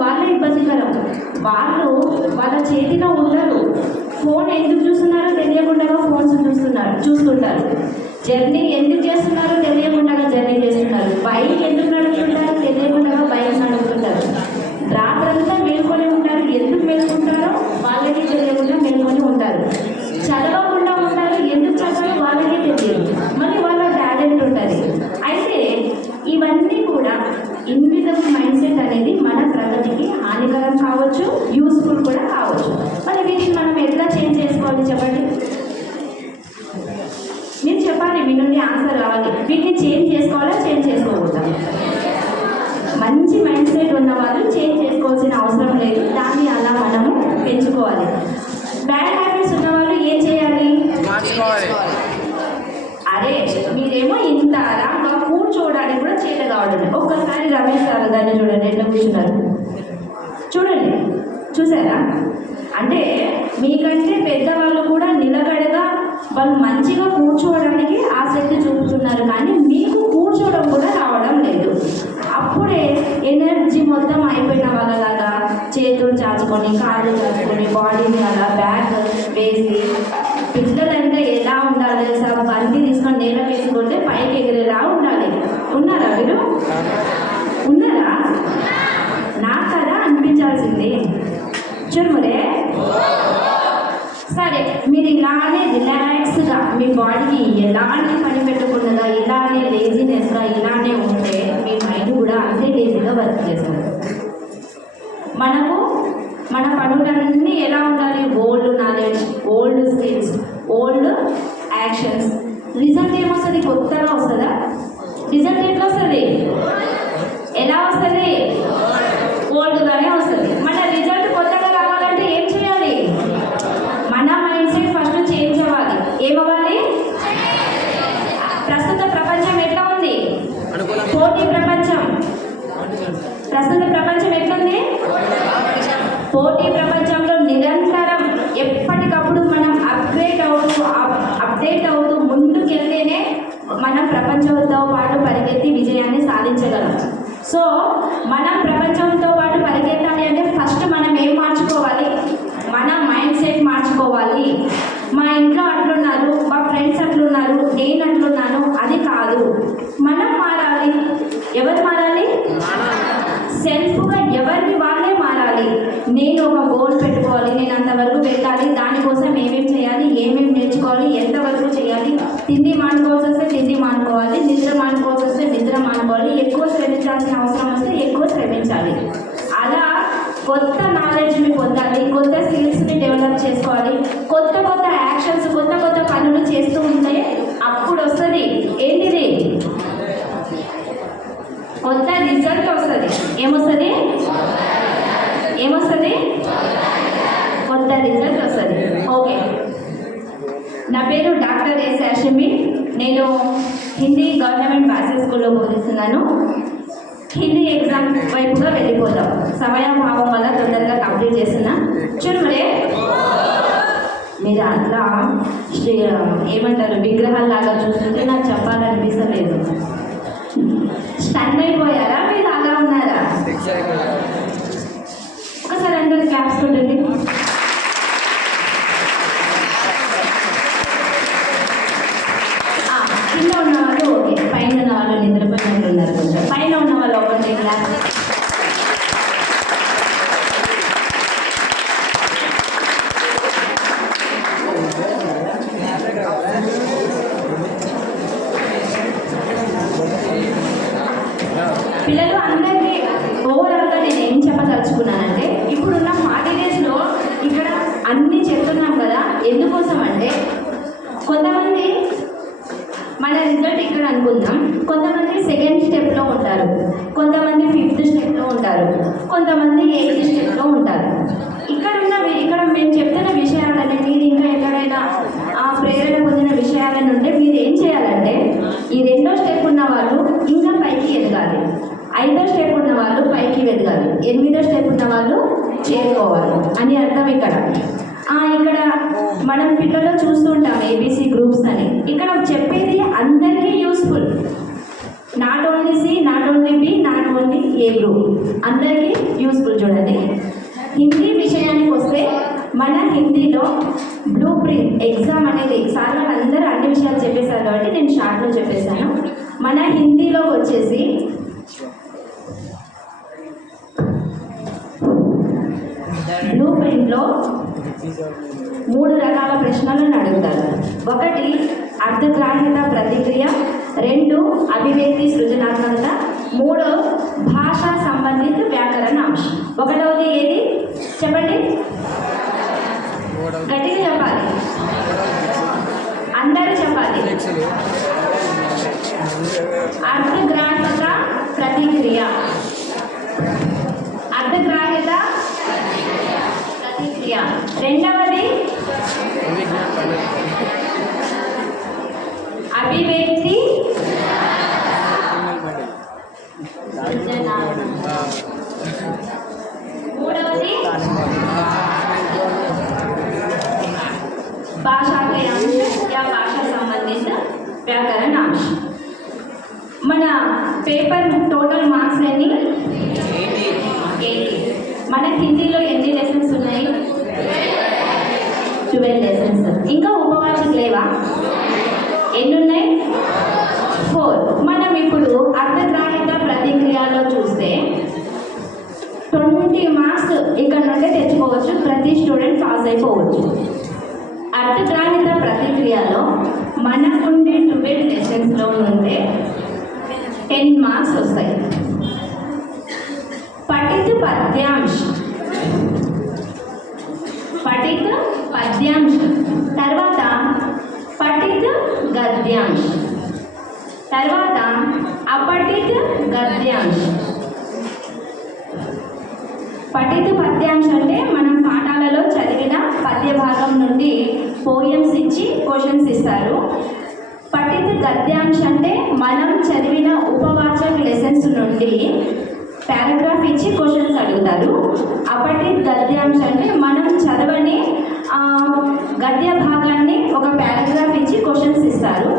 వాళ్ళే ఇబ్బందికరం. వాళ్ళ చేతిలో ఉండరు, ఫోన్ ఎందుకు చూస్తున్నారో తెలియకుండా ఫోన్స్ చూస్తుంటారు. జర్నీ ఎందుకు చేస్తున్నారో తెలియకుండా జర్నీ చేస్తున్నారు. బైక్ ఎందుకు నడుపుతుంటారో తెలియకుండా బైక్ నడుపుతుంటారు. రాత్రంతా మేల్కొని ఉంటారు, ఎందుకు మేల్కుంటారో వాళ్ళకి తెలియకుండా మేల్కొని ఉంటారు. చదవకుండా ఉంటారు, ఎందుకు చదవాలో వాళ్ళకి తెలియదు, మళ్ళీ వాళ్ళ టాలెంట్ ఉంటుంది. అయితే ఇవన్నీ కూడా ఇన్విజిబుల్ మైండ్ సెట్ అనేది మన ప్రగతికి హానికరం కావచ్చు, యూస్ఫుల్ కూడా కావచ్చు. మరి వీటిని మనం ఎట్లా చేంజ్ చేసుకోవాలి చెప్పండి? మీరు చెప్పాలి, మీ నుండి ఆన్సర్ రావాలి. వీటిని చేంజ్ చేసుకోవాలా, చేంజ్ చేసుకోకూడదా? మంచి మైండ్ సెట్ ఉన్న వాళ్ళు చేంజ్ చేసుకోవాల్సిన అవసరం లేదు, దాన్ని అలా మనము పెంచుకోవాలి. బ్యాడ్ హ్యాబిట్స్ ఉన్న వాళ్ళు ఏం చేయాలి? అరే మీరేమో ఇంత రాగా కూర్చోవడానికి కూడా చేత కావడం. ఒక్కసారి రమేష్ సార్ దాన్ని చూడండి, ఎట్లా కూర్చున్నారు చూడండి, చూసారా? అంటే మీకంటే పెద్దవాళ్ళు కూడా నిలబడగా వాళ్ళు మంచిగా కూర్చోవడానికి ఆసక్తి చూపుతున్నారు, కానీ మీకు కూర్చోవడం కూడా రావడం లేదు. అప్పుడే ఎనర్జీ మొత్తం అయిపోయిన వాళ్ళలాగా చేతులు చాచుకొని, కాళ్ళు చాచుకొని, బాడీని అలా బ్యాక్ వేసి, పిల్లలంటే ఎలా ఉండాలి సార్, బండి తీసుకొని నేల వేసుకుంటే పైకి ఎగిరేలా ఉండాలి. ఉన్నారా మీరు? ఉన్నారా? నాకు కదా అనిపించాల్సింది. చురుమురే సరే, మీరు ఇలానే రిలాక్స్గా మీ బాడీకి ఎలాంటి పని పెట్టకుండా ఇలానే లేజినెస్గా ఇలానే ఉంటే మీ మైండ్ కూడా అంతే లేజీగా వర్క్ చేస్తారు. మన పనులన్నీ ఎలా ఉండాలి? Old knowledge, old skills, old actions. Result ఏమొస్తుంది? కొత్తగా వస్తుందా? రిజల్ట్ ఎట్లా వస్తుంది? ఎలా వస్తుంది? ఓల్డ్గానే వస్తుంది. మన రిజల్ట్ కొత్తగా రావాలంటే ఏం చేయాలి? మన మైండ్ సెట్ ఫస్ట్ చేంజ్ అవ్వాలి. ఏమవ్వాలి? ప్రస్తుత ప్రపంచం ఎట్లా ఉంది? పోటీ ప్రపంచం. ప్రస్తుత ప్రపంచం ఎట్లుంది? పోటీ ప్రపంచంలో నిరంతరం ఎప్పటికప్పుడు మనం అప్డేట్ అవుతూ ముందుకెళ్తేనే మనం ప్రపంచంతో పాటు పరిగెత్తి విజయాన్ని సాధించగలం. సో మనం ప్రపంచంతో పాటు పరిగెత్తాలి అంటే ఫస్ట్ మనం ఏం మార్చుకోవాలి? మన మైండ్ సెట్ మార్చుకోవాలి. మా ఇంట్లో అట్లున్నారు, మా ఫ్రెండ్స్ అట్లున్నారు, నేను అట్లున్నాను, అది కాదు. మనం మారాలి. ఎవరు మారాలి? సెల్ఫ్గా ఎవరిని వాళ్ళే మారాలి. నేను ఒక గోల్ పెట్టుకోవాలి, నేను అంతవరకు వెళ్ళాలి, దానికోసం ఏమేమి చేయాలి, ఏమేమి నేర్చుకోవాలి, ఎంతవరకు చేయాలి, తిండి మానుకోవాల్సి వస్తే తిండి మానుకోవాలి, నిద్ర మానుకోవాల్సి వస్తే నిద్ర మానుకోవాలి, ఎక్కువ శ్రమించాల్సిన అవసరం వస్తే ఎక్కువ శ్రమించాలి. అలా కొత్త నాలెడ్జ్ని పొందాలి, కొత్త స్కిల్స్ని డెవలప్ చేసుకోవాలి, కొత్త కొత్త యాక్షన్స్, కొత్త కొత్త పనులు చేస్తూ ఉంటే అప్పుడు వస్తుంది ఏంటిది? కొత్త రిజల్ట్ వస్తుంది. ఏమొస్తుంది? ఏమొస్తుంది? కొత్త రిజల్ట్ వస్తుంది. ఓకే, నా పేరు డాక్టర్ ఎస్ యాషమి. నేను హిందీ గవర్నమెంట్ బాయ్స్ స్కూల్లో బోధిస్తున్నాను. హిందీ ఎగ్జామ్ వైపుగా వెళ్ళిపోతాం. సమయాభావం వల్ల తొందరగా కంప్లీట్ చేస్తున్నా. చూడమరే మీరు అట్లా ఏమంటారు విగ్రహాల్లాగా చూస్తుంటే నాకు చెప్పాలనిపిస్తలేదు. స్టన్ అయిపోయారా? మీరు అలా ఉన్నారా? ఒకసారి అందరు క్లాప్స్ కొట్టండి. కింద ఉన్న వాళ్ళు ఓకే, పైన ఉన్న వాళ్ళు నిద్రపోయినట్లున్నారు. కొంచెం పైన ఉన్న వాళ్ళు ఒకటి క్లాస్. పిల్లలు అందరికీ ఓవరాల్గా నేను ఏం చెప్పదలుచుకున్నానంటే, ఇప్పుడున్న 40 డేస్లో ఇక్కడ అన్నీ చెప్తున్నాం కదా. ఎందుకోసం అంటే కొంతమంది మన రిజల్ట్ ఇక్కడ అనుకుందాం, కొంతమంది సెకండ్ స్టెప్లో ఉంటారు, కొంతమంది 5th స్టెప్లో ఉంటారు, కొంతమంది 8th స్టెప్లో ఉంటారు. ఇక్కడ మేము చెప్తున్న విషయాలని మీరు ఇంకా ఎక్కడైనా ప్రేరణ పొందిన విషయాలని ఉంటే మీరు ఏం చేయాలంటే, ఈ 2వ స్టెప్ ఉన్న వాళ్ళు ఇంకా పైకి ఎదగాలి, 5వ స్టెప్ ఉన్న వాళ్ళు పైకి ఎదగాలి, 8వ స్టెప్ ఉన్న వాళ్ళు చేరుకోవాలి అని అర్థం. ఇక్కడ మనం పిల్లలు చూస్తూ ఉంటాం ఏబీసీ గ్రూప్స్ అని. ఇక్కడ చెప్పేది అందరికీ useful. Not only C, not only B, not only A group, అందరికీ యూస్ఫుల్. చూడండి, హిందీ విషయానికి వస్తే మన హిందీలో బ్లూ ప్రింట్ ఎగ్జామ్ అనేది సార్ అందరూ అన్ని విషయాలు చెప్పేశారు కాబట్టి నేను షార్ట్లో చెప్పేశాను. మన హిందీలోకి వచ్చేసి బ్లూ ప్రింట్లో 3 రకాల ప్రశ్నలను అడుగుతారు. 1 అర్థగ్రాహ్యత ప్రతిక్రియ, 2 అభివ్యక్తి సృజనాత్మకత, 3 భాషా సంబంధిత వ్యాకరణ అంశం. 1వది ఏది చెప్పండి? గట్టిగా చెప్పాలి, అందరూ చెప్పాలి. అర్థగ్రాహ్యత ప్రతిక్రియ. అర్థగ్రాహ్యత ప్రతిక్రియ. 2వది అభివ్యక్తి సృజనాత్మకత. 3వది భాషాకి అంశం या భాషా సంబంధిత వ్యాకరణ అంశం. మన పేపర్ టోటల్ మార్క్స్ ఎన్ని? 80. మన హిందీలో ఎన్ని లెసన్స్ ఉన్నాయి? 12 లెసన్స్. ఇంకా ఉపవాసం లేవా? ఎన్ని ఉన్నాయి? 4. మనం ఇప్పుడు అర్థగ్రాహ్యత ప్రతిక్రియలో చూస్తే 20 మార్క్స్ ఇక్కడ నుండి తెచ్చుకోవచ్చు, ప్రతి స్టూడెంట్ పాస్ అయిపోవచ్చు. అర్థగ్రాహ్యత ప్రతిక్రియలో మనకుండే 12 లెసన్స్లో ఉంటే 10 మార్క్స్ వస్తాయి. పఠిత పద్యాంశ పద్యాంశ్. తర్వాత अपठित गद्यांश. పఠిత పద్యాంశ అంటే మనం పాఠాలలో చదివిన పద్య భాగం నుండి పోయమ్స్ ఇచ్చి క్వశ్చన్స్ ఇస్తారు. పఠిత గద్యాంశ అంటే మనం చదివిన ఉపవాచక లెసన్స్ నుండి పారాగ్రాఫ్ ఇచ్చి క్వశ్చన్స్ అడుగుతారు. అపఠిత గద్యాంశ అంటే మనం చదవని గద్య భాగాన్ని ఒక పారాగ్రాఫ్ ఇచ్చి క్వశ్చన్స్ ఇస్తారు.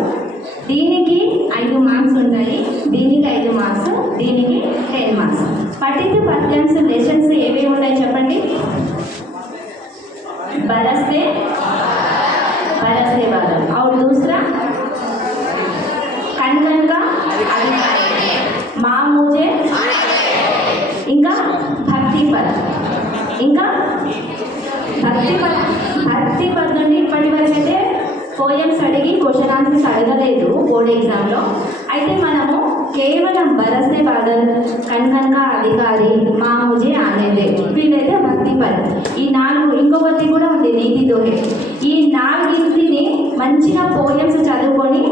దీనికి 5 మార్క్స్ ఉంటాయి, దీనికి 5 మార్క్స్, దీనికి 10 మార్క్స్. పఠిత పద్యాంశ లెసన్స్ ఏవి ఉన్నాయి చెప్పండి. बरसते बादल और दूसरा कण का माँ मुझे ఇంకా భక్తి పద్ నుండి ఇప్పటి వరకు అయితే పోయమ్స్ అడిగి క్వశ్చన్ ఆన్సర్స్ అడగలేదు బోర్డ్ ఎగ్జామ్లో. అయితే మనము కేవలం బరసే బాదల్, కన్కన్ కా అధికారి, మా ముజే ఆనేదే, వీళ్ళైతే భక్తి పద్. ఈ 4 ఇంకొకటి కూడా ఉంది నీతి దోహే. ఈ 4 మంచిగా పోయమ్స్ చదువుకొని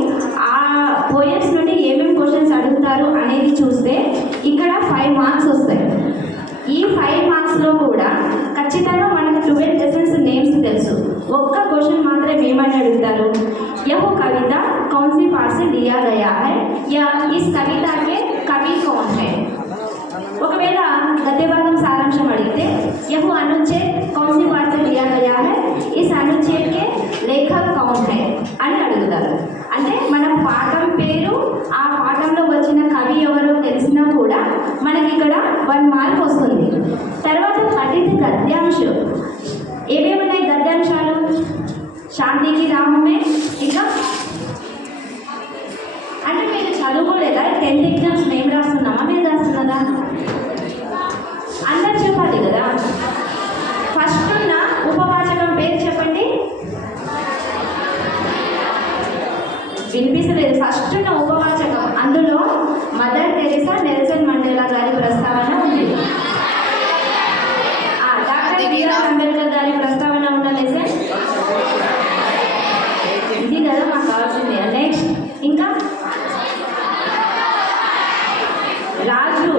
ఆ పోయమ్స్ నుండి ఏమేమి క్వశ్చన్స్ అడుగుతారు అనేది చూస్తే ఇక్కడ 5 మార్క్స్ వస్తాయి. ఈ 5 మార్క్స్లో కూడా ఖచ్చితంగా మనకు 12 లెసన్స్ నేమ్స్ తెలుసు. ఒక్క క్వశ్చన్ మాత్రమే ఏమని అడుగుతారు, यह कविता कौन सी पाठ से लिया गया है या इस कविता के कवि कौन है. ఒకవేళ గద్య భాగం సారాంశం అడిగితే यह अनुच्छेद कौन सी पाठ से लिया गया है, इस अनुच्छेद के लेखक कौन है అని అడుగుతారు. అంటే మన పాఠం పేరు, ఆ పాఠంలో వచ్చిన కవి ఎవరో తెలిసినా కూడా మనకి ఇక్కడ 1 మార్క్ వస్తుంది. తర్వాత పఠిత గద్యాంశం ఏమేమి ఉన్నాయి గద్యాంశాలు, శాంతికి రామమే. ఇంకా అంటే మీరు చదువుకోలేదా? 10th ఎగ్జామ్స్ మేము రాస్తున్నామా, మీరు రాస్తున్నారా? అందరు చెప్పాలి కదా. ఫస్ట్ ఉన్న ఉపవాచకం పేరు చెప్పండి. వినిపిస్తలేదు. ఫస్ట్ ఉన్న ఉపవాచకం, అందులో మదర్ టెరెసా, నెల్సన్ మండేలా గారి ప్రస్తావన ఉంది. డాక్టర్ బిఆర్ అంబేద్కర్ గారి ప్రస్తావన ఉన్న లెసన్ ఇది కదా మాకు కావాల్సింది. నెక్స్ట్ ఇంకా రాజు,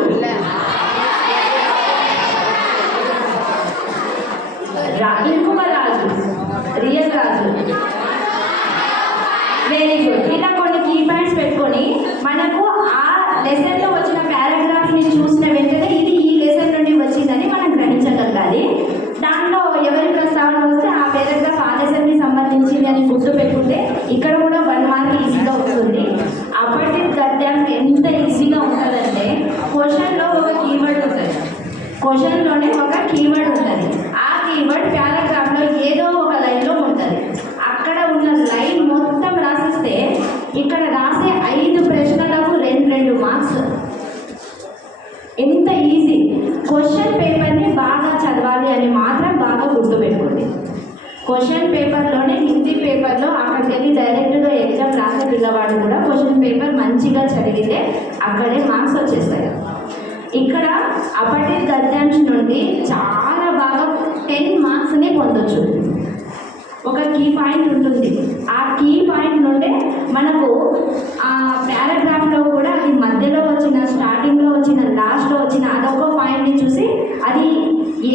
ఇంకొక Raju, real Raju. Very good. ఇలా కొన్ని కీ పాయింట్స్ పెట్టుకొని మనకు ఆ లెసన్లో వచ్చిన పారాగ్రాఫ్ని చూసిన వెంటనే ఇది ఈ లెసన్ నుండి వచ్చిందని మనం గ్రహించగలగాలి. దాంట్లో ఎవరి ప్రస్తావన వస్తే ఆ పారాగ్రాఫ్ ఆ లెసన్కి సంబంధించింది అని గుర్తు పెట్టుకుంటే ఇక్కడ కూడా 1 మార్క్ ఈజీగా వస్తుంది. అప్పటి గద్యం ఎంత ఈజీగా ఉంటుందంటే క్వశ్చన్లో ఒక కీవర్డ్ ఉంటుంది, క్వశ్చన్లోనే ఒక కీవర్డ్ ఉంటుంది. ఆ కీవర్డ్ పారాగ్రాఫ్లో ఏదో ఒక లైన్లో ఉంటుంది. అక్కడ ఉన్న లైన్ మొత్తం రాసిస్తే ఇక్కడ రాసే 5 ప్రశ్నలకు 2 మార్క్స్. ఎంత ఈజీ. క్వశ్చన్ పేపర్ని బాగా చదవాలి అని మాత్రం బాగా గుర్తుపెట్టుకోండి. క్వశ్చన్ పేపర్లోనే హిందీ పేపర్లో అక్కడికి వెళ్ళి డైరెక్ట్గా ఎగ్జామ్ రాసే పిల్లవాడు కూడా క్వశ్చన్ పేపర్ మంచిగా చదివితే అక్కడే మార్క్స్ వచ్చేస్తాయి. ఇక్కడ అపఠిత గద్యాంశ నుండి చాలా బాగా 10 మార్క్స్ని పొందొచ్చు. ఒక కీ పాయింట్ ఉంటుంది. ఆ కీ పాయింట్ నుండే మనకు ఆ పారాగ్రాఫ్లో కూడా అది మధ్యలో వచ్చిన, స్టార్టింగ్లో వచ్చిన, లాస్ట్లో వచ్చిన అదొక పాయింట్ని చూసి అది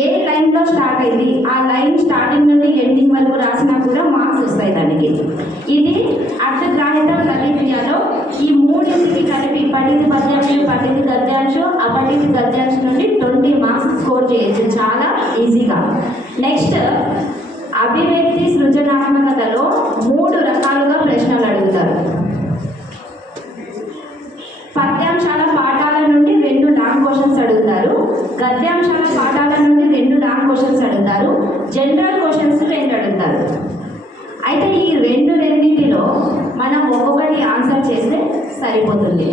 ఏ లైన్లో స్టార్ట్ అయింది, ఆ లైన్ స్టార్టింగ్ నుండి ఎండింగ్ వరకు రాసినా కూడా మార్క్స్ వస్తాయి దానికి. ఇది అర్థగ్రాహిత లలిత్యాలో ఈ 3 కలిపి పఠిత పద్యాంశం, పఠిత గద్యాంశం, అపఠిత గద్యాంశం నుండి 20 మార్క్స్ స్కోర్ చేయొచ్చు చాలా ఈజీగా. నెక్స్ట్ అభివ్యక్తి సృజనాత్మకతలో 3 రకాలుగా ప్రశ్నలు అడుగుతారు. పద్యాంశాల పాఠాల నుండి 2 లాంగ్ క్వశ్చన్స్ అడుగుతారు, గద్యాంశాల పాఠాల నుండి 2 లాంగ్ క్వశ్చన్స్ అడుగుతారు, జనరల్ క్వశ్చన్స్ 2 అడుగుతారు. అయితే ఈ రెండింటిలో మనం ఒక్కొక్కటి ఆన్సర్ చేస్తే సరిపోతుంది.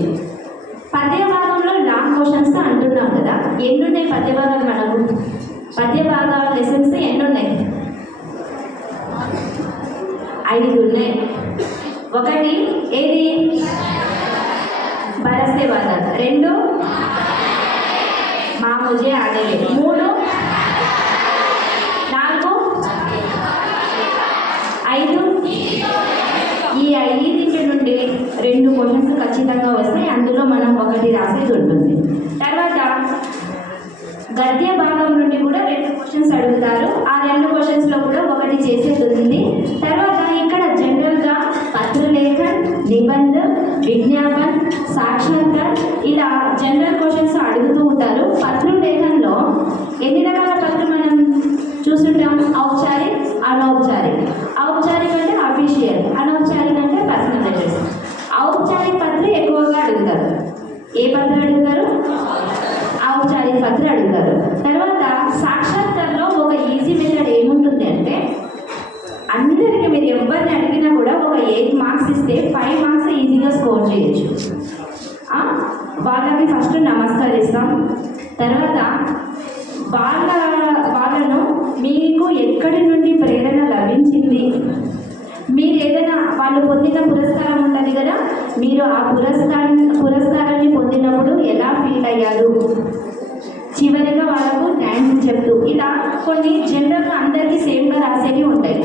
పద్య భాగంలో లాంగ్ క్వశ్చన్స్ అంటున్నాం కదా, ఎన్ని ఉన్నాయి పద్య భాగాలు? మనకు పద్య భాగాల లెసన్స్ ఎన్ని ఉన్నాయి? 5 ఉన్నాయి. ఒకటి ఏది? బరసే బాదల్. 2 మా ముజే ఆడేది. 3 4 5 ఈ 5 నుండి ఒకటి రాసేది ఉంటుంది. తర్వాత గద్య భాగం నుండి కూడా 2 క్వశ్చన్స్ అడుగుతారు. ఆ 2 క్వశ్చన్స్లో కూడా ఒకటి చేసేది ఉంది. తర్వాత ఇక్కడ జనరల్గా పత్రలేఖన్, నిబంధ, విజ్ఞాపన్, సాక్షాత్కార్ ఇలా జనరల్ క్వశ్చన్స్ అడుగుతూ ఉంటారు. పత్రలేఖన్లో ఎన్ని రకాల పత్రం మనం చూస్తుంటాం? ఔపచారిక్, అనౌపచారిక్. ఔపచారిక్ అంటే అఫీషియల్, అనౌపచారిక్ అంటే పర్సనల్ లెటర్స్. ఔపచారిక పత్ర ఎక్కువగా అడుగుతారు. ఏ పత్ర అడుగుతారు? ఔపచారిక పత్ర అడుగుతారు. తర్వాత సాక్షాత్కారంలో ఒక ఈజీ మెథడ్ ఏముంటుంది అంటే అందరికీ మీరు ఎవరిని అడిగినా కూడా ఒక 8 మార్క్స్ ఇస్తే 5 మార్క్స్ ఈజీగా స్కోర్ చేయొచ్చు. వాళ్ళకి ఫస్ట్ నమస్కరిస్తాం. తర్వాత వాళ్ళను మీకు ఎక్కడి నుండి ప్రేరణ లభించింది, మీరు ఏదైనా వాళ్ళు పొందిన పురస్కారం ఉంటుంది కదా, మీరు ఆ పురస్కారాన్ని పొందినప్పుడు ఎలా ఫీల్ అయ్యారు, చివరిగా వాళ్ళకు థ్యాంక్స్ చెప్తూ ఇలా కొన్ని జనరల్గా అందరికీ సేమ్గా రాసేవి ఉంటాయి.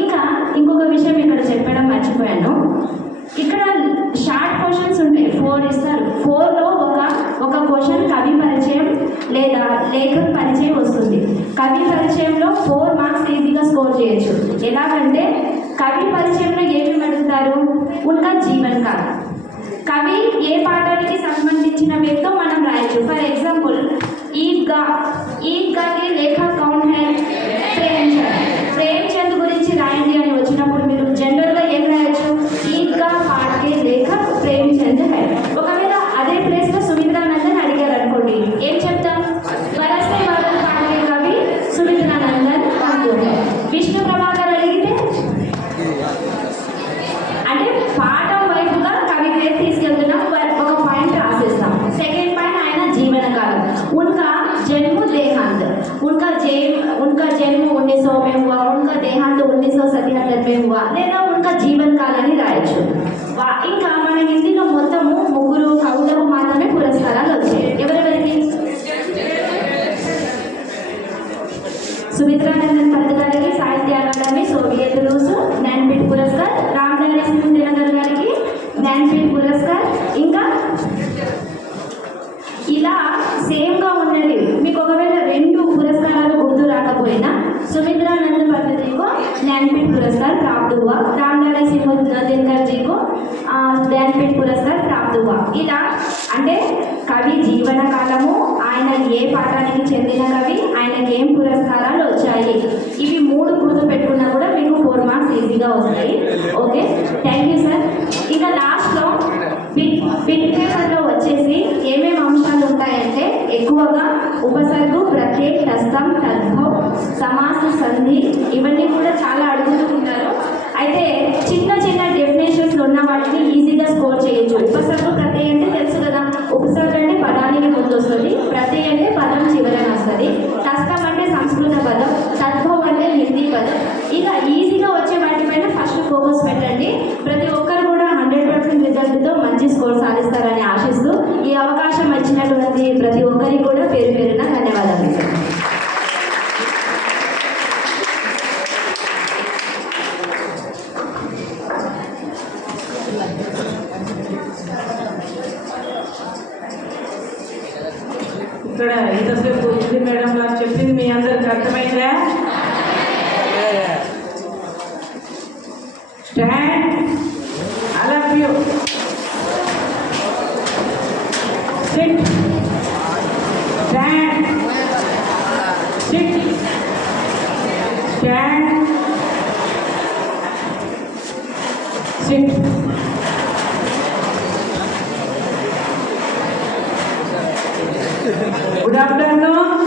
ఇంకా ఇంకొక విషయం ఇక్కడ చెప్పడం మర్చిపోయాను. ఇక్కడ షార్ట్ క్వశ్చన్స్ ఉంటాయి, 4 ఇస్తారు. 4లో ఒక క్వశ్చన్ కవి పరిచయం లేదా లేఖక పరిచయం వస్తుంది. కవి పరిచయంలో 4 మార్క్స్ ఈజీగా స్కోర్ చేయొచ్చు. ఎలాగంటే కవి పరిచయంలో ఏమేమి అడుగుతారు? ఉన్కా జీవన్ కాల్, కవి ఏ పాఠానికి సంబంధించిన వ్యక్తో మనం రాయొచ్చు. ఫర్ ఎగ్జాంపుల్ ఈద్గాకి లేఖ కౌన్ హై? ప్రేమ్చంద్. ప్రేమ్చంద్ గురించి రాయండి అని వచ్చినప్పుడు మీరు జనరల్గా ఏం రాయొచ్చు? ఈద్గా పాఠకే లేఖ ప్రేమ్చంద్ హై. ఒకవేళ అదే ప్లేస్లో సుమిత్రానందన్ అడిగారు అనుకోండి, ఏం చెప్తాం? వరసే వరద పాఠకే కవి సుమిత్రానందన్ బంధు హై. విష్ణు ప్రభాకర్ అడిగితే అంటే పాఠం వైపుగా కవి పేరు తీసుకెళ్తున్నాం, ఒక పాయింట్ రాసేస్తాం. సెకండ్ పాయింట్ ఆయన జీవనకాలం, उनका जन्म देहांत, उनका जन्म 1900 में हुआ, उनका देहांत 1977 में हुआ, లేదా उनका जीवन కాలని రాయొచ్చు. ఇంకా మన హిందీలో మొత్తము 3 కవులకు మాత్రమే పురస్కారాలు వచ్చాయి. ఎవరెవరికి? సుమిత్రానందన్ పంత్ గారికి సాహిత్య అకాడమీ సోవియట్ రూస్ జ్ఞానపీఠ్ పురస్కార్, రామధారి సింగ్ దినకర్ గారికి జ్ఞానపీఠ్ పురస్కార్. ఇంకా ఇలా సేమ్గా ఉన్నది. మీకు ఒకవేళ 2 పురస్కారాలు గుర్తు రాకపోయినా सुमित्रानंद पंत जी को ज्ञानपीठ पुरस्कार प्राप्त हुआ, रामधारी सिंह दिनकर जी को ज्ञानपीठ पुरस्कार प्राप्त हुआ. ఇలా అంటే కవి జీవన కాలము, ఆయన ఏ పాఠానికి చెందిన కవి, ఆయనకి ఏం పురస్కారాలు వచ్చాయి, ఇవి 3 గుర్తు పెట్టుకున్నా కూడా మీకు 4 మార్క్స్ ఈజీగా వస్తాయి. Okay, thank you sir. ఇక లాస్ట్లో బిట్ పేపర్లో వచ్చేసి ఏమేమి అంశాలు ఉంటాయంటే ఎక్కువగా ఉపసర్గు, ప్రత్యేక, హస్తం, తద్భవ్, సమాస, సంధి ఇవన్నీ కూడా చాలా అడుగుతూ ఉంటారు. అయితే చిన్న చిన్న డెఫినేషన్స్ ఉన్న వాటిని ఈజీగా స్కోర్ చేయొచ్చు. ఉపసర్గు, ప్రత్యయ అంటే తెలుసు కదా, ఉపసర్గ అంటే పదానికి ముందు వస్తుంది, ప్రత్యయ అంటే పదం చివరన వస్తుంది, హస్తం అంటే సంస్కృత పదం, తద్భవ్ అంటే హిందీ పదం. ఇలా ఈజీగా వచ్చే వాటిపైన ఫస్ట్ ఫోకస్ పెట్టండి. ప్రతి ఒక్కరు కూడా 100% రిజల్ట్తో మంచి స్కోర్ సాధిస్తారని ఆశిస్తూ ఈ అవకాశం ఇచ్చినటువంటి ప్రతి ఒక్కరికి కూడా పేరు పేరున ధన్యవాదాలు. ఇక్కడ ఇంతసేపు హిందీ మేడం గారు చెప్పింది మీ అందరికి అర్థమైందా? Stand, I love you, SIT, stand, SIT, stand, SIT. Good afternoon.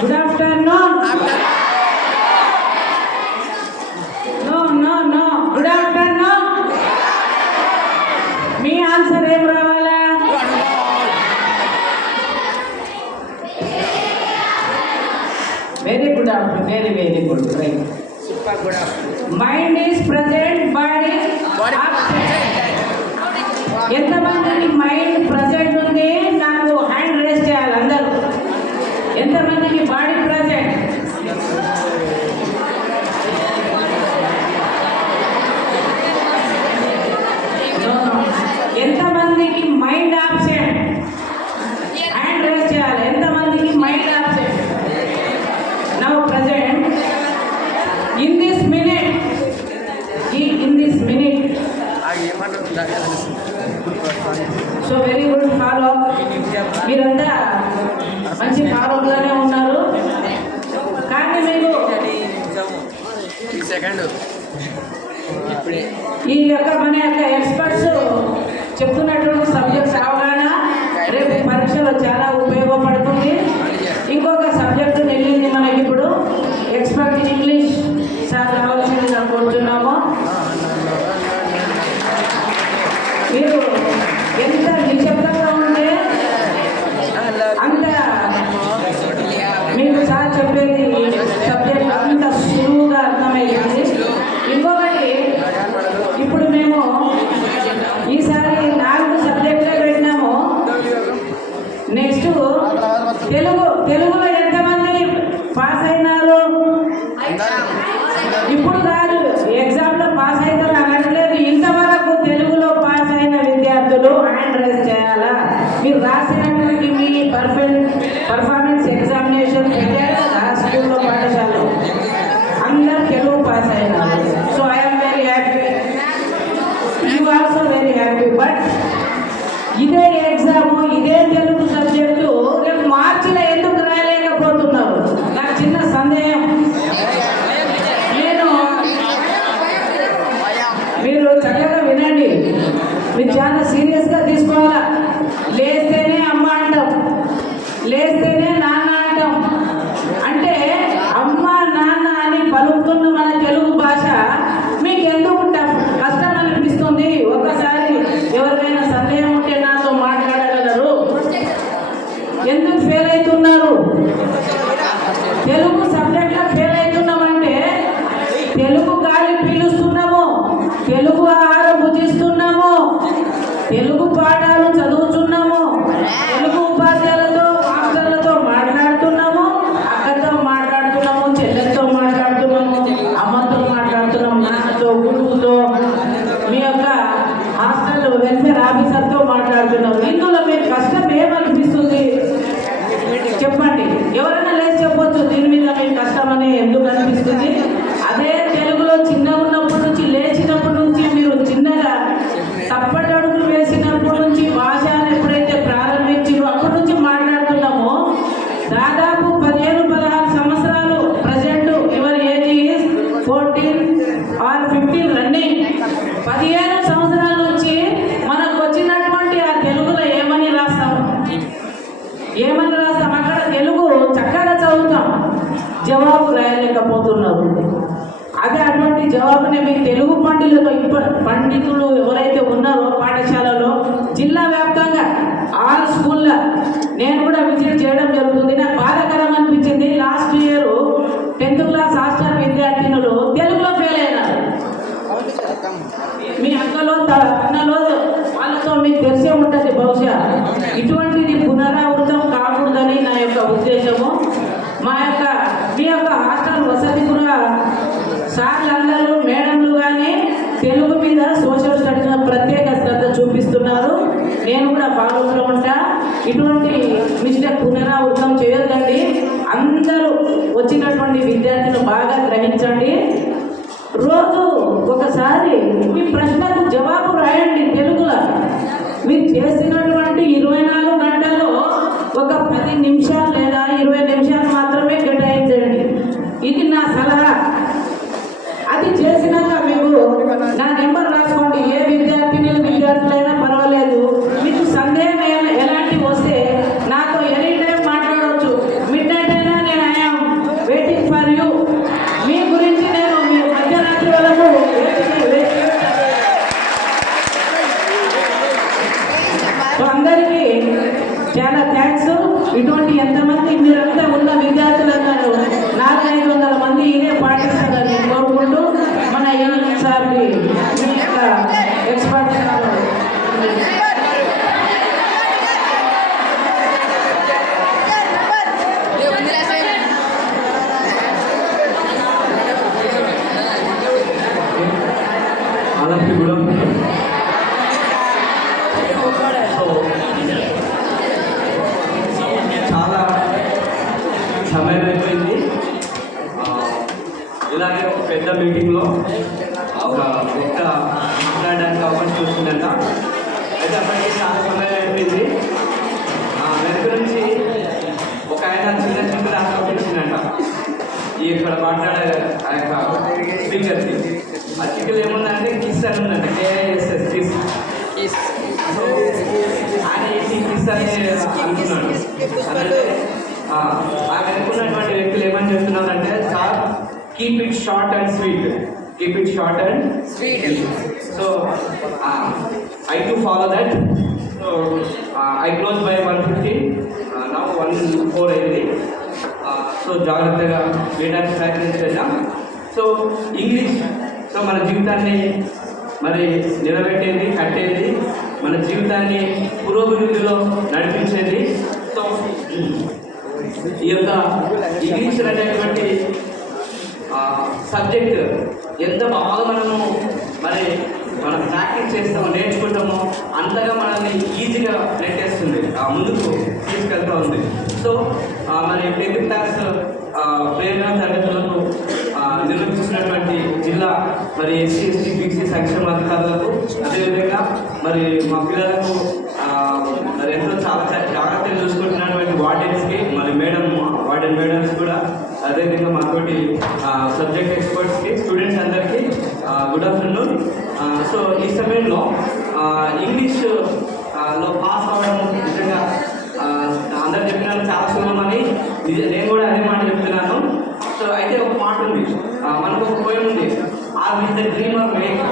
Good afternoon. No. Good afternoon. Me answer ఏం రావాలా? Very good afternoon. Very good. Right. Mind is present, body absent. ఎంతమందికి మైండ్ ప్రజెంట్ ఉంది? నాకు hand race చేయాలి అందరూ. ఎంతమందికి body present? No. మీరంతా మంచి ఆరోగ్యంగానే ఉన్నారు. కానీ మీకు ఈ యొక్క మన యొక్క ఎక్స్పర్ట్స్ చెప్తున్నటువంటి సబ్జెక్ట్స్ అవగాహన రేపు పరీక్షలో చాలా ఉపయోగపడుతుంది. ఇంకొక సబ్జెక్టు మిగిలింది మనకి ఇప్పుడు ఎక్స్పర్ట్ ఇన్ ఇంగ్లీష్ సార్ రావాల్సిందిగా కోరుతున్నాము. మీరు ఎంత నిశ్శబ్దంగా ఉంటే అంత మీకు సార్ చెప్పేది సబ్జెక్ట్ అంత సులువుగా అర్థమయ్యింది. ఇంకొకటి ఇప్పుడు మేము ఈసారి 4 సబ్జెక్టులే పెట్టినాము. నెక్స్ట్ తెలుగులో ఎంతమంది పాస్ అయినారు? ఇప్పుడు కాదు, ఎగ్జామ్లో పాస్ అవుతారు అనట్లేదు. ఇంతవరకు తెలుగులో పాస్ అయిన విద్యార్థులు హ్యాండ్ రైజ్ చేయాలా? మీరు రాసినటువంటి మీ పర్ఫార్మెన్స్ ఎగ్జామినేషన్ పెట్టారు కదా స్కూల్లో, పాఠశాలలో అందరు తెలుగు పాస్ అయినారు. So I'm very happy, you also very happy. But ఇదే ఎగ్జాము, ఇదే తెలుగు సబ్జెక్టు రేపు మార్చిలో ఎందుకు రాయలేకపోతున్నారు? నాకు చిన్న సందేహం. మీరు చక్కగా వినండి, మీరు చాలా సీరియస్గా తీసుకోవాలా. లేస్తేనే అమ్మ అంటాం, లేస్తేనే నాన్న అంటాం. అంటే అమ్మ నాన్న అని పలుకుతున్న మన తెలుగు భాష మీకు ఎందుకు కష్టం అనిపిస్తుంది? ఒకసారి ఎవరికైనా సందేహం ఉంటే నాతో మాట్లాడగలరు. ఎందుకు ఫెయిల్ అవుతున్నారు? తెలుగు సబ్జెక్ట్లో ఫెయిల్ అవుతున్నామంటే తెలుగు గాలి పీలుస్తున్నాము, తెలుగు ఆహారం భుజిస్తున్నాము, తెలుగు పాఠాలు చదువుతున్నాము, తెలుగు ఉపాధ్యాయులతో మాస్టర్లతో మాట్లాడుతున్నాము, అక్కతో మాట్లాడుతున్నాము, చెల్లెలతో మాట్లాడుతున్నాము, అమ్మతో మాట్లాడుతున్నాము, నాన్నతో, గురువుతో, మీ యొక్క హాస్టల్ వెల్ఫేర్ ఆఫీసర్తో మాట్లాడుతున్నాము. ఇందులో మీకు కష్టం ఏమనిపిస్తుంది చెప్పండి. ఎవరైనా లేచి చెప్పొచ్చు దీని మీద మీకు కష్టం అని ఎందుకు అనిపిస్తుంది. అదే తెలుగులో చిన్నగా ఉన్నప్పటి నుంచి, లేచినప్పటి నుంచి, మీరు చిన్నగా తప్పటి అడుగులు వేసినప్పటి నుంచి, భాష ఎప్పుడైతే ప్రారంభించారో అప్పటి నుంచి మాట్లాడుతున్నామో దాదాపు 15-16 సంవత్సరాలు. Present your age is 14 or 15 running. 15 సంవత్సరాల నుంచి మనకు వచ్చినటువంటి ఆ తెలుగులో ఏమని రాస్తాం? అక్కడ తెలుగు చక్కగా చదువుతాం, జవాబు రాయలేకపోతున్నారు. అదే అటువంటి జవాబుని మీ తెలుగు పండితులు ఎవరైతే ఉన్నారో పాఠశాలలో జిల్లా వ్యాప్తంగా ఆల్ స్కూల్లో నేను కూడా విజిట్ చేయడం జరుగుతుంది. నాకు బాధాకరం అనిపించింది. Last year 10th class hostel విద్యార్థినులు తెలుగులో ఫెయిల్ అయినారు. మీ అక్కలో అన్నలో వాళ్ళతో మీకు తెలిసే ఉంటుంది బహుశా. ఇటువంటిది పునరావృతం కాకూడదని నా యొక్క ఉద్దేశము. మీ యొక్క హాస్టల్ వసతి కూడా సార్లు మేడంలు కానీ తెలుగు మీద సోషల్ స్టడీస్ ప్రత్యేక శ్రద్ధ చూపిస్తున్నారు. నేను కూడా ఫాలోలో ఉంటా. ఇటువంటి మిస్టేక్ పునరావృతం చేయొద్దండి. అందరూ వచ్చినటువంటి విద్యార్థులు బాగా గ్రహించండి. రోజు ఒకసారి మీ ప్రశ్నకు జవాబు రాయండి తెలుగులో. మీరు చేసినటువంటి 24 గంటల్లో ఒక 10 నిమిషాలు లేదా 20 నిమిషాలు మాత్రమే కేటాయించండి. ఇది నా సలహా. అది చేసినాక మీకు నా నెంబర్ రాసుకోండి. ఏ విద్యార్థులైనా పర్వాలేదు. మీకు సందేహం ఎలాంటివి వస్తే నాతో ఎనీ టైం మాట్లాడవచ్చు. మిడ్ నైట్ అయినా నేను ఐఎమ్ వెయిటింగ్ ఫర్ యూ. మీ గురించి నేను మీరు మధ్యరాత్రి వరకు అందరికీ చాలా థ్యాంక్స్. ఇటువంటి ఎంతమంది మీరంతా ఉన్న విద్యార్థులందరూ 400-500 మంది ఇదే పాటిస్తారని కోరుకుంటూ మన యూనియన్ సార్కి మీ యొక్క ఎక్స్పర్ట్ వాళ్ళకి కూడా చాలా సమయం అయిపోయింది. ఇలాగే ఒక పెద్ద మీటింగ్లో ఒక వ్యక్తి మాట్లాడడానికి అవకాశం వస్తుందంట. అయితే అప్పటికి చాలా సమయం అయిపోయింది. వెనక నుంచి ఒక ఆయన చిన్న చిన్న ఆలోచించిందంట ఇక్కడ మాట్లాడే ఆ యొక్క స్పీకర్కి. ఆ చిక్కులు ఏముందంటే కిస్ అని ఉందంట, KISS కిస్. సో ఆయన ఏంటి కిస్ అని అనుకున్నాడు. అంటే ఆ వెనుకున్నటువంటి వ్యక్తులు ఏమని చెప్తున్నారంటే, sir keep it short and sweet, keep it short and sweet. So I to follow that. So I close by 1:50. Now 1:04 అయింది. సో జాగ్రత్తగా వేయడానికి ప్రయత్నం చేద్దాం. సో ఇంగ్లీష్ సో మన జీవితాన్ని మరి నిలబెట్టేది, కట్టేది, మన జీవితాన్ని పురోభివృద్ధిలో నడిపించేది. సో ఈ యొక్క ఇంగ్లీష్ అనేటువంటి సబ్జెక్ట్ ఎంత బాగా మనము మరి మనం ప్రాక్టీస్ చేస్తామో, నేర్చుకుంటామో అంతగా మనల్ని ఈజీగా నెట్టేస్తుంది, ముందుకు తీసుకెళ్తూ ఉంది. సో మరి 10th క్లాస్ ప్రేరణ తరగతులకు నిర్వహించినటువంటి జిల్లా మరి SC ST BC సంక్షేమ అధికారులకు, అదేవిధంగా మరి మా పిల్లలకు మరి ఎంతో చాలా జాగ్రత్తలు చూసుకుంటున్నటువంటి వార్డెన్స్కి, మరి వార్డెన్ మేడమ్స్ కూడా, అదేవిధంగా మాతోటి సబ్జెక్ట్ ఎక్స్పర్ట్స్కి, స్టూడెంట్స్ అందరికీ గుడ్ ఆఫ్టర్నూన్. సో ఈ సమయంలో ఇంగ్లీష్ లో పాస్ అవ్వడం నిజంగా అందరు చెప్పినారు చాలా సులభమని, నేను కూడా అదే మాట చెప్తున్నాను. సో అయితే ఒక మాట ఉంది, మనకు ఒక పోయం ఉంది, are with the dreamer wake,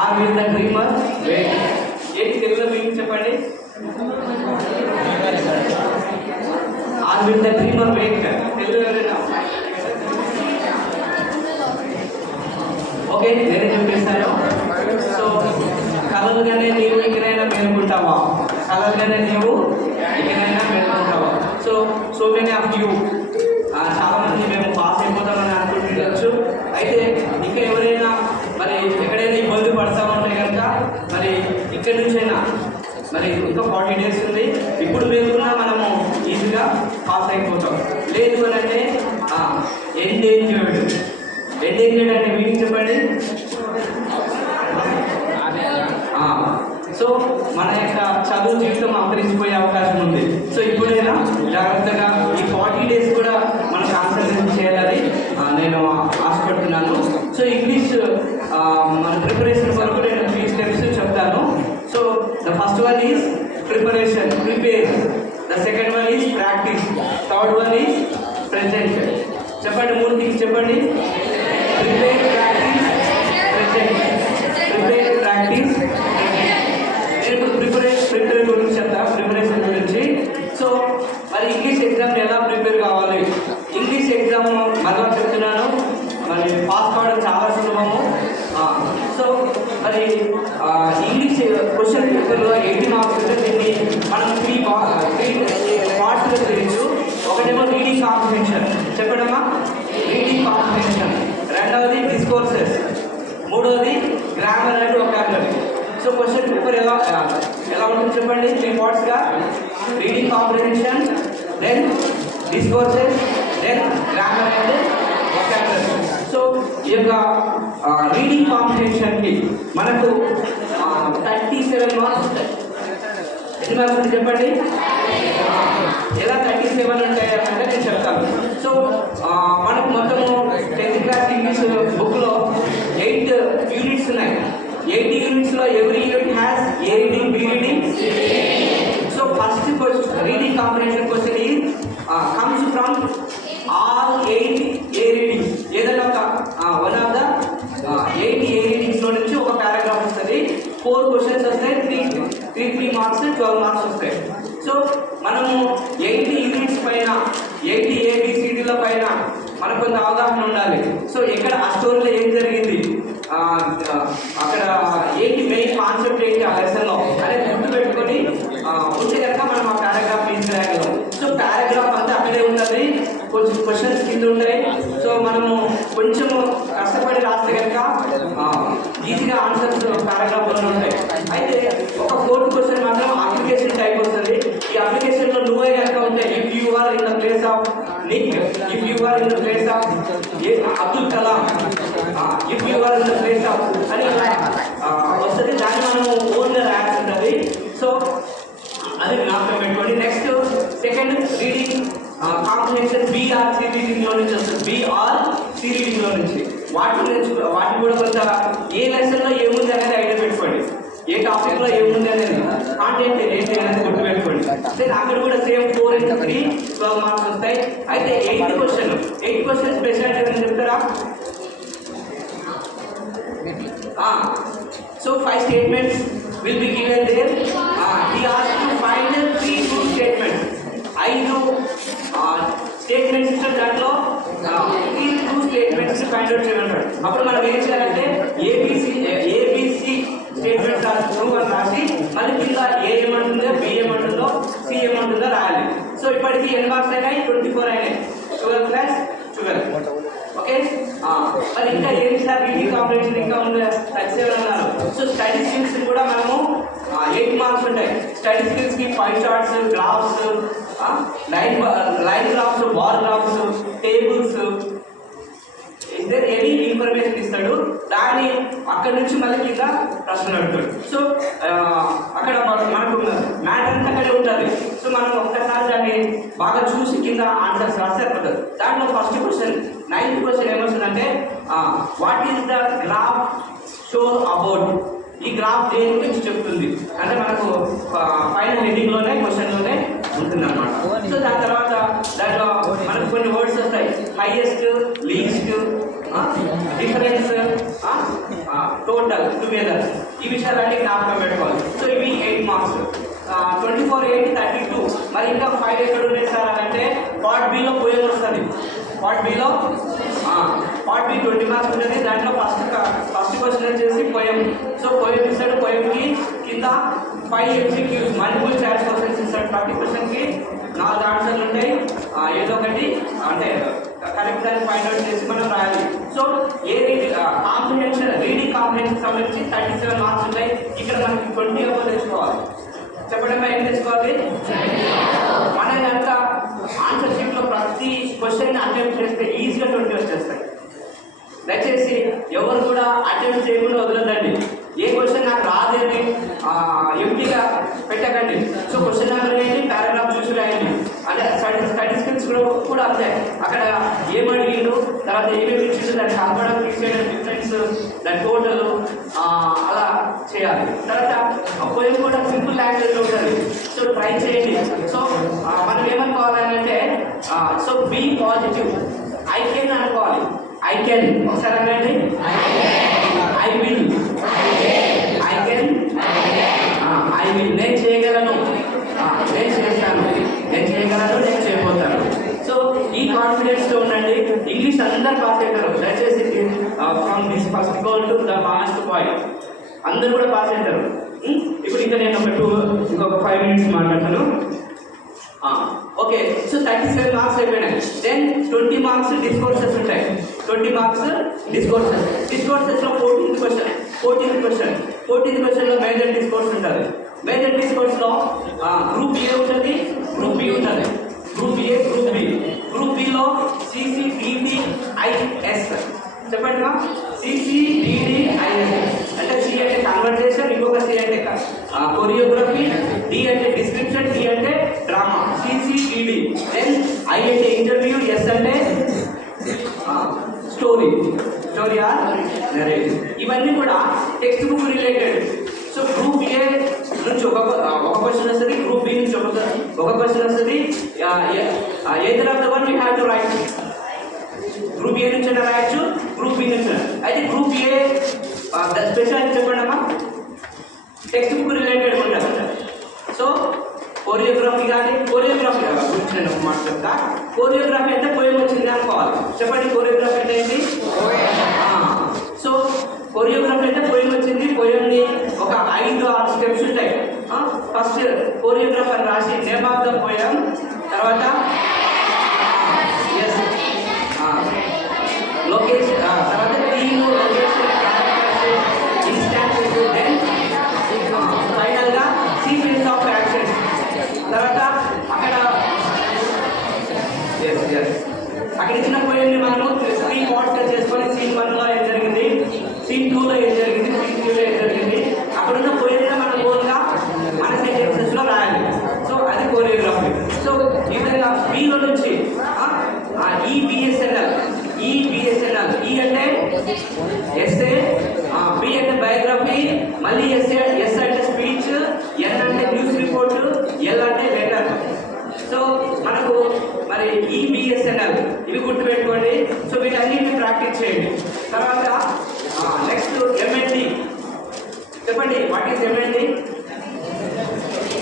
are with the dreamer wake. ఏంటి తెలుగులో మీకు చెప్పండి? Are with the dreamer wake Telugu ఎవరైనా? ఓకే, నేనే చెప్పేస్తాను. సో కలలుగానే నీవు ఇకనైనా మేలుకుంటావా, కలలుగానే నీవు ఇకనైనా మేలుకుంటావా. సో మెనీ ఆఫ్ యూ, చాలా మంది మేము పాస్ అయిపోతామని అనుకుంటుండొచ్చు. అయితే ఇంకా ఎవరైనా మరి ఎక్కడైనా ఇబ్బంది పడతా ఉంటే కనుక మరి ఇక్కడి నుంచైనా మరి ఇంకా 40 days ఉంది, ఇప్పుడు మేలుకున్నా మనము ఈజీగా పాస్ అయిపోతాం. లేదు అని అంటే ఎండేంజర్డ్. ఎండేంజర్డ్ అంటే మీనింగ్ చెప్పండి. సో మన యొక్క చదువు జీవితం అంతరించిపోయే అవకాశం ఉంది. సో ఇప్పుడైనా జాగ్రత్తగా ఈ 40 days కూడా మనం కాన్సన్ట్రేట్ చేయాలని నేను ఆశపడుతున్నాను. సో ఇంగ్లీష్ మన ప్రిపరేషన్ వరకు నేను 3 steps చెప్తాను. So the first one is preparation, prepare. The second one is practice. Third one is present. చెప్పండి, 3 things చెప్పండి. Prepare, practice, present. Prepare, practice. నేను ఇప్పుడు ప్రిపేర్ గురించి చెప్తా, ప్రిపరేషన్ గురించి. సో మరి ఇంగ్లీష్ ఎగ్జామ్ ఎలా ప్రిపేర్ కావాలి? ఇంగ్లీష్ ఎగ్జామ్ మళ్ళీ చెప్తున్నాను, మరి పాస్ కావడం చాలా సులభము. సో మరి ఇంగ్లీష్ క్వశ్చన్ పేపర్లో 80 marks ఉంటే దీన్ని మనం 3 పార్ట్స్గా చేయొచ్చు. ఒకటేమో రీడింగ్ కాంప్రిహెన్షన్, చెప్పడమా? Reading comprehension. రెండవది డిస్కోర్సెస్. మూడవది grammar and vocabulary. So question paper ఎలా ఉంటుంది చెప్పండి? 3 partsగా: reading comprehension, then discourses, then grammar and vocabulary. So ఈ యొక్క రీడింగ్ కాంప్రిహెన్షన్కి మనకు 37 marks ఉంటాయి. ఎన్ని మార్క్స్ ఉంది చెప్పండి? ఎలా 37 ఉంటాయి అంటే నేను చెప్తాను. సో మనకు మొత్తము 10th class ఇంగ్లీష్ బుక్లో 8 units ఉన్నాయి. 80 unitsలో every unit has A reading, B reading. So first question reading comprehension question is comes from all 8 A reading. ఏదైనా ఒక వన్ ఆఫ్ ద 8 ఏ రీడింగ్స్లో నుంచి ఒక పారాగ్రాఫ్ వస్తుంది. 4 questions వస్తాయి, 3 marks, 12 marks వస్తాయి. సో మనము 80 units పైన 80 ABCDల పైన మనకు కొంత అవగాహన ఉండాలి. సో ఎక్కడ ఆ స్టోరీలో ఏం జరిగింది, అక్కడ ఏంటి మెయిన్ కాన్సెప్ట్ ఏంటి ఆ లెసన్లో అనేది గుర్తుపెట్టుకొని ఉంటే కనుక మనం ఆ పారాగ్రాఫ్ తీసుకురాగలం. సో పారాగ్రాఫ్ అంతా అక్కడే ఉంటుంది, కొంచెం క్వశ్చన్స్ కింద ఉంటాయి. సో మనము కొంచెము కష్టపడి రాస్తే కనుక ఈజీగా ఆన్సర్స్ పారాగ్రాఫ్లో ఉంటాయి. అయితే ఒక 4th క్వశ్చన్ మాత్రం అప్లికేషన్ టైప్ వస్తుంది. ఈ అప్లికేషన్లో నువ్వే కనుక ఉంటే, if you are in the place of Nick, if you are in the place of Abdul Kalam, if you are in the place of అని వస్తుంది. దాన్ని మనము ఓన్గా రాయాల్సి ఉంటుంది. సో అది జ్ఞాపకం పెట్టుకోండి. Next comprehension BR C reading లో నుంచి వస్తుంది, బిఆర్ సి రీడింగ్ లో నుంచి. వాటిని కూడా కొంత ఏ లెసన్ లో ఏముంది అనేది ఐడియా పెట్టుకోండి, ఏ టాపిక్ లో ఏముంది అనేది కాంటెంట్ ఏంటి అనేది గుర్తుపెట్టుకోండి. దెన్ అక్కడ కూడా సేమ్ 4 into 3 12 మార్క్స్ వస్తాయి. అయితే 8th క్వశ్చన్ స్పెషాలిటీ అని చెప్తారా? So 5 statements will be given there. He asked to find the 3 true statements. 5 statements ఇచ్చిన దాంట్లో 3 true statements ఫైండ్ అవుట్ చేయమంటాడు. అప్పుడు మనం ఏం చేయాలంటే ఏబిసి స్టేట్మెంట్స్ ట్రూ అని రాసి మళ్ళీ కింద ఏ ఏమంటుందో, బి ఏమంటుందో, సి ఏమంటుందో రాయాలి. సో ఇప్పటికి ఎన్ని మార్క్స్ అయినాయి? 24 అయినాయి. 12 ప్లస్ 12. ఓకే, మరి ఇంకా ఏంటి సార్ రీడింగ్ కాంప్రహెన్షన్ ఇంకా ఉంది 37 అన్నారు. సో స్టడీ స్కిల్స్ కూడా మనము 8 మార్క్స్ ఉంటాయి. స్టడీ స్కిల్స్ కి 5 charts, graphs, line graphs, bar graphs, tables, ఇద్దరు ఎనీ ఇన్ఫర్మేషన్ ఇస్తాడు. దాన్ని అక్కడి నుంచి మళ్ళీ కింద ప్రశ్నలు అడుగుతాడు. సో అక్కడ మనకు మ్యాటర్ అంతా అక్కడే ఉంటుంది. సో మనం ఒక్కసారి దాన్ని బాగా చూసి కింద ఆన్సర్స్ రాస్తే అయిపోతుంది. దాంట్లో ఫస్ట్ క్వశ్చన్ 9th క్వశ్చన్ ఏమొస్తుందంటే what is the graph show about? ఈ గ్రాఫ్ దేని గురించి చెప్తుంది అంటే మనకు పైన హెడ్డింగ్లోనే క్వశ్చన్లోనే ఉంటుంది అనమాట. సో దాని తర్వాత దాంట్లో మనకు కొన్ని వర్డ్స్ వస్తాయి, highest, least, difference, total, together. ఈ విషయాలన్నీ జ్ఞాపకం పెట్టుకోవాలి. సో ఇవి 8 మార్క్స్. 24, 8, 32. మరి ఇంకా 5 ఎక్కడ ఉన్నాయి సార్ అంటే పార్ట్ బిలో పోయేది వస్తుంది. పార్ట్ బిలో 20 మార్క్స్ ఉంటుంది. దాంట్లో ఫస్ట్ క్వశ్చన్ వచ్చేసి పోయం. సో పోయం ఇస్తాడు, పోయంకి కింద 5 MCQs మల్టిపుల్ చాయిస్ క్వశ్చన్స్ ఇస్తాడు. 30 క్వశ్చన్కి 4 ఆన్సర్లు ఉంటాయి. ఏదో ఒకటి అంటే కరెక్ట్ దాన్ని ఫైండ్ అవుట్ చేసి మనం రాయాలి. సో ఏ రీడింగ్ కాంప్రహెన్షన్ సంబంధించి 37 మార్క్స్ ఉంటాయి. ఇక్కడ మనకి 20 అబౌవ్ తెచ్చుకోవాలి. చెప్పడం ఏం తెచ్చుకోవాలి? మన కనుక ఆన్సర్ షీట్లో ప్రతి క్వశ్చన్ అటెంప్ట్ చేస్తే ఈజీగా 20 వచ్చేస్తాయి. దయచేసి ఎవరు కూడా అటెంప్ట్ చేయకుండా వదలదండి. ఏ క్వశ్చన్ నాకు రాదేమి ఎంపీగా పెట్టకండి. సో క్వశ్చన్ నెంబర్ ఏంటి, పారాగ్రాఫ్ చూసి రాయండి. అంటే స్టడీ స్కిల్స్ కూడా అంతే. అక్కడ ఏమడిగిండు, తర్వాత ఏమేమి ఇచ్చిండు, దాన్ని కలపడం, తీసేయడం, డిఫరెన్స్, దాని టోటల్ అలా చేయాలి. తర్వాత పోయి కూడా సింపుల్ లాంగ్వేజ్లో ఉంటుంది. సో ట్రై చేయండి. సో మనం ఏమనుకోవాలని అంటే so be positive, I can అనుకోవాలి. ఐ కెన్ ఒకసారి అనండి. I will, I can, I will, నేను చేయగలను, నేను చేస్తాను, నేను చేయగలను, నేను చేయబోతాను. సో ఈ కాన్ఫిడెన్స్తో ఉండండి. ఇంగ్లీష్ అందరు పాస్ అవుతారు. దయచేసి from this first goal to the last point అందరూ కూడా పాస్ అవుతారు. ఇప్పుడు ఇంకా నేను ఇంకొక 5 minutes మాట్లాడతాను. ఓకే, సో 37 మార్క్స్ అయిపోయినాయి. దెన్ 20 మార్క్స్ డిస్కోర్సెస్ ఉంటాయి. 20 మార్క్స్ డిస్కోర్సెస్. డిస్కోర్సెస్లో 14th క్వశ్చన్లో మేజర్ డిస్కోర్స్ ఉంటుంది. మేజర్ డిస్కోర్స్లో గ్రూప్ ఏ ఉంటుంది, గ్రూప్ బి ఉంటుంది. Group A, group B. Group బిలో CCDDIS చెప్పండి మా. CCDDIS అంటే సి అంటే కన్వర్జేషన్, ఇంకొక సి అంటే కొరియోగ్రఫీ, డి అంటే డిస్క్రిప్షన్, డి అంటే డ్రామా. CCDD. దెన్ ఐ అంటే ఇంటర్వ్యూ, ఎస్ అంటే స్టోరీ ఆర్ నరేటివ్. ఇవన్నీ కూడా text book related. So group A నుంచి ఒక క్వశ్చన్ వస్తుంది, గ్రూప్ బి నుంచి ఒక క్వశ్చన్ వస్తుంది. Either of the one we have to right. Group A నుంచి రాయొచ్చు, గ్రూప్ బి నుంచి. అయితే గ్రూప్ ఏ స్పెషల్ చెప్పండి అమ్మా, టెక్స్ట్ బుక్ రిలేటెడ్ ఉంటుంది. సో కొరియోగ్రఫీ కానీ, కొరియోగ్రఫీ గురించి నేను ఒక మాట చెప్తా. కొరియోగ్రఫీ అంటే పోయం వచ్చింది అనుకోవాలి. చెప్పండి కొరియోగ్రఫీ అంటే ఏంటి? సో కొరియోగ్రఫీ అంటే పోయం వచ్చింది. పోయంని ఒక 5-6 స్టెప్స్ ఉంటాయి. ఫస్ట్ కొరియోగ్రఫర్ రాసి నేమ్ ఆఫ్ ద పోయం, తర్వాత లొకేషన్, తర్వాత థీమ్, లొకేషన్, ఇన్స్టాన్సెస్, దెన్ ఫైనల్గా సీక్వెన్స్ ఆఫ్ యాక్షన్స్. తర్వాత అక్కడ ఇచ్చిన పోయంని మనము 3 పార్ట్స్గా చేసుకొని సీన్ 1లో ఏం జరిగింది, సీన్ 2లో ఏం జరిగింది, సీన్ 3లో ఏం జరిగింది, అక్కడున్న పోయంగా మన ఓన్గా మన సెంటెన్సెస్లో రాయాలి. సో అది కొరియోగ్రఫీ. సో ఈ విధంగా బిలో నుంచి మరి ఈ బిఎస్ఎన్ఎల్ ఇవి గుర్తుపెట్టుకోండి. సో వీటన్నిటిని ప్రాక్టీస్ చేయండి. తర్వాత నెక్స్ట్ ఎంఎన్డి. చెప్పండి, what is MND?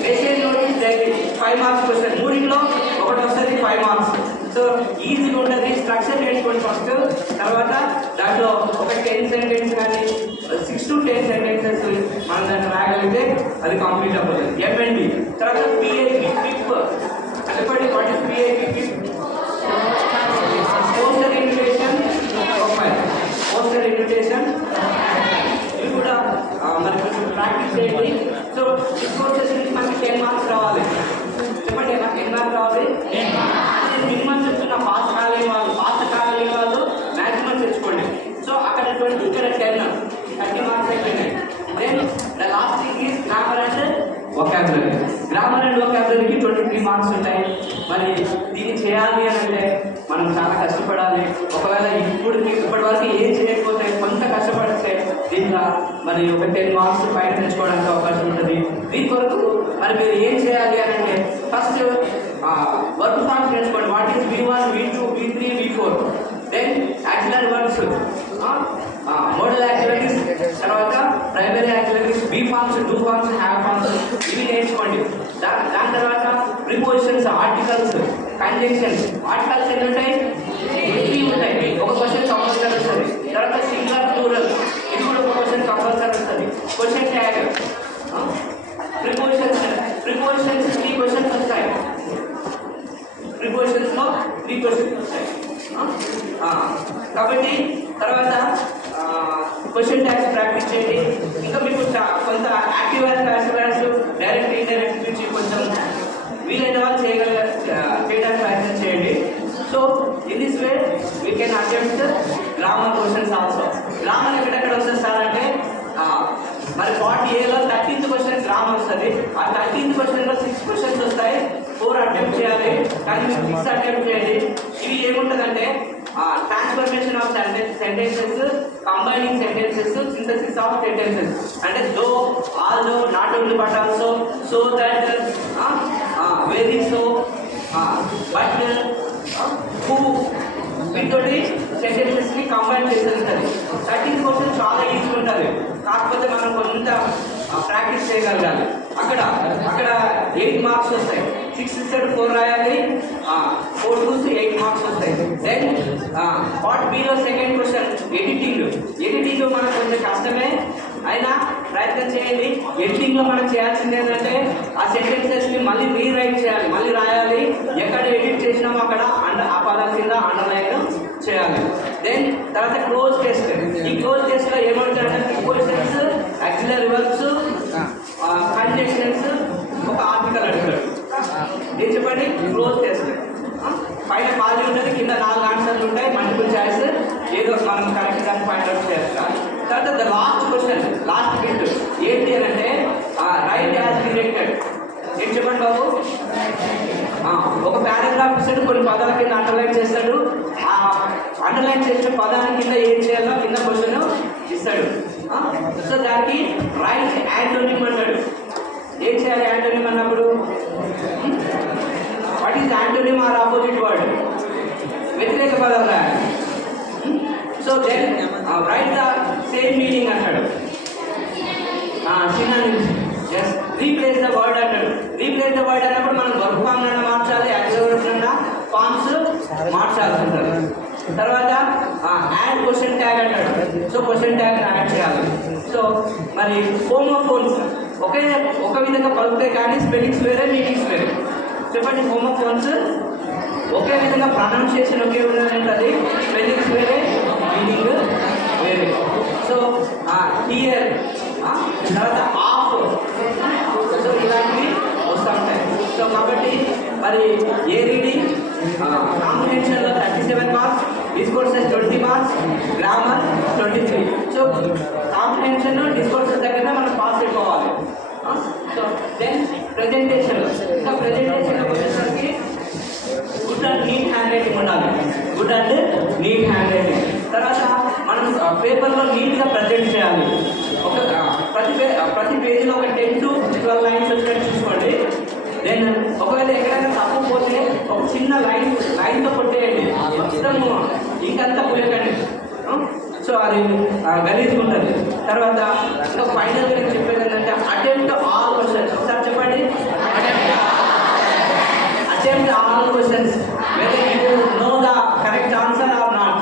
Message notice daily 5 marks question. మూడింట్లో ఒకటి వస్తుంది 5 మార్క్స్. సో ఈజీగా ఉంటుంది. స్ట్రక్చర్ నేర్చుకోండి ఫస్ట్. తర్వాత దాంట్లో ఒక 10 సెంటెన్స్ కానీ 6 to 10 సెంటెన్సెస్ మనం దాన్ని రాగలిగితే అది కంప్లీట్ అవుతుంది. ఎంఎన్డి. తర్వాత పిఐపి పిప్. చెప్పండి, what is PIP pip? Poster invitation profile. Poster invitation ఇవి కూడా మరి కొంచెం ప్రాక్టీస్ చేయండి. సో డిస్కోర్సెస్ నుంచి మనకి 10 మార్క్స్ రావాలి. చెప్పండి, నాకు 10 మార్క్స్ రావాలి. మినిమం చెప్తున్న పాస్ కాలేని వాళ్ళు మ్యాక్సిమం తెచ్చుకోండి. సో అక్కడ 20, ఇక్కడ 10, 30 మార్క్స్ అయిపోయినాయి. Then the last thing is grammar and vocabulary. Grammar and వొకాబులరీకి 23 మార్క్స్ ఉంటాయి. మరి దీన్ని చేయాలి అని అంటే మనం చాలా కష్టపడాలి. ఒకవేళ ఇప్పటి వరకు ఏం చేయకపోతే కొంత కష్టపడితే దీంట్లో మరి ఒక 10 మార్క్స్ పైన తెచ్చుకోవడానికి అవకాశం ఉంటుంది. దీని కొరకు మరి మీరు ఏం చేయాలి అని అంటే ఫస్ట్ వర్క్ ఫార్మ్స్ నేర్చుకోండి. What is V1, V2, V3, V4. Then auxiliary verbs, modal activities, తర్వాత primary activities, be forms, do forms, have forms ఇవి నేర్చుకోండి. దాని తర్వాత ప్రిపోజిషన్స్, ఆర్టికల్స్, కంజంక్షన్స్. ఆర్టికల్స్ ఎన్ని ఉంటాయి? 3 ఉంటాయి. ఒక క్వశ్చన్ కంపల్సరీ వస్తుంది. తర్వాత సింగులర్, ప్లూరల్ ఇది కూడా ఒక క్వశ్చన్ కంపల్సరీ వస్తుంది. Question tag. ప్రిపోజిషన్స్ 3 క్వశ్చన్స్ వస్తాయి. ప్రిపోజిషన్స్లో 3 క్వశ్చన్స్ వస్తాయి. కాబట్టి తర్వాత క్వశ్చన్ ట్యాగ్స్ ప్రాక్టీస్ చేయండి. ఇంకా మీకు కొంత active voice, passive voice, direct indirect నుంచి కొంచెం వీలైన వాళ్ళు చేయడానికి ప్రయత్నం చేయండి. So in this way we can attempt grammar questions also. Grammar ఎక్కడెక్కడ వస్తుంది సార్ అంటే మరి 40Aలో 13th క్వశ్చన్ గ్రామర్ వస్తుంది. ఆ 13th క్వశ్చన్లో 6 క్వశ్చన్స్ వస్తాయి. 4 అటెంప్ట్ చేయాలి, కానీ మీరు 6 అటెంప్ట్ చేయండి. ఇవి ఏముంటుందంటే transformation of sentences, combining sentences, synthesis of sentences. అంటే though, although, not only but also, so that, very so, but, who వీటితోటి సెంటెన్సెస్ని కంబైన్ చేసేస్తుంది. 13th క్వశ్చన్ చాలా ఈజీ ఉంటుంది. కాకపోతే మనం కొంత ప్రాక్టీస్ చేయగలగాలి. అక్కడ 8 మార్క్స్ వస్తాయి. 6 ఇస్తాడు, 4 రాయాలి. 4 2 8 మార్క్స్ వస్తాయి. దెన్ పార్ట్ బిలో సెకండ్ క్వశ్చన్ ఎడిటింగ్ మనకు కొంచెం కష్టమే, అయినా ప్రయత్నం చేయండి. ఎడిటింగ్లో మనం చేయాల్సింది ఏంటంటే ఆ సెంటెన్సెస్ని మళ్ళీ రీరైట్ చేయాలి, మళ్ళీ రాయాలి. ఎక్కడ ఎడిట్ చేసినామో అక్కడ ఆ పదం కింద అండర్లైన్ చేయాలి. దెన్ తర్వాత క్లోజ్ టెస్ట్. ఈ క్లోజ్ టెస్ట్లో ఏమంటారంటే ప్రిపోజిషన్స్, యాక్సిలరీ వర్బ్స్, కంజంక్షన్స్, ఒక ఆర్టికల్ అడుగుతాడు. ఏం చెప్పండి? Cloze test. పైన ఖాళీ ఉంటుంది, కింద 4 ఆన్సర్లు ఉంటాయి, మల్టిపుల్ చాయిస్. ఏదో మనం కరెక్ట్ దాన్ని ఫైండ్ అవుట్ చేస్తాం. తర్వాత the last question, last bit ఏంటి అని అంటే రైట్ యాజ్ డిరెక్టెడ్. ఏం చెప్పండి బాబు? ఒక పారాగ్రాఫ్ ఇస్తాడు, కొన్ని పదాల కింద అండర్లైన్ చేస్తాడు. ఆ అండర్లైన్ చేసిన పదాల కింద ఏం చేయాలో కింద క్వశ్చన్ ఇస్తాడు. సో దానికి రైట్ యాంటోనిమ్ అంటాడు. ఏం చేయాలి యాంటోనిమ్ అన్నప్పుడు? What is antonym or opposite word? వ్యతిరేక పదం రాయాలి. So then write the same meaning అంటాడు. Synonyms. Yes, replace the word అంటాడు. రీప్లేస్ ద వర్డ్ అన్నప్పుడు మనం వర్క్ ఫామ్ అన్నా మార్చాలి, యాక్సిలరీ అన్నా ఫార్మ్స్ మార్చాల్సి ఉంటుంది. తర్వాత యాడ్ క్వశ్చన్ ట్యాగ్ అంటాడు. సో క్వశ్చన్ ట్యాగ్ యాడ్ చేయాలి. సో మరి హోమోఫోన్స్ ఒక విధంగా పలుకుతాయి, కానీ స్పెల్లింగ్స్ వేరే, మీనింగ్స్ వేరే. చెప్పండి, హోమోఫోన్స్ ఒకే విధంగా ప్రొనౌన్సియేషన్ ఒకే విధంగా ఉంటుంది, స్పెల్లింగ్స్ వేరే, మీనింగ్ వేరే. సో హియర్, తర్వాత ఆఫ్, సో ఇలాంటివి వస్తూ ఉంటాయి. సో కాబట్టి మరి ఏ రీడింగ్ కాంప్రిహెన్షన్లో 37 marks, discourses 20 marks, grammar 23. So comprehension, discourses దగ్గర మనం పాస్ అయిపోవాలి. So then presentation. ఇంకా ప్రెజెంటేషన్ వచ్చేసరికి good and neat handwriting ఉండాలి. Good and neat handwriting. తర్వాత మనం పేపర్లో నీట్గా ప్రజెంట్ చేయాలి. ప్రతి పేజీలో ఒక 10 to 12 లైన్స్ వచ్చినట్టు చూసుకోండి. దెన్ ఒకవేళ ఎక్కడైనా తప్పు పోతే ఒక చిన్న లైన్ లైన్తో కొట్టేయండి, మొత్తం ఇంకంతా పులికండి. సో అది గలీజ్ ఉంటుంది. తర్వాత ఇంకా ఫైనల్గా నేను చెప్పేది ఏంటంటే అటెంప్ట్ ఆల్ క్వశ్చన్స్. ఒకసారి చెప్పండి, attempt all questions whether you know the correct answer or not.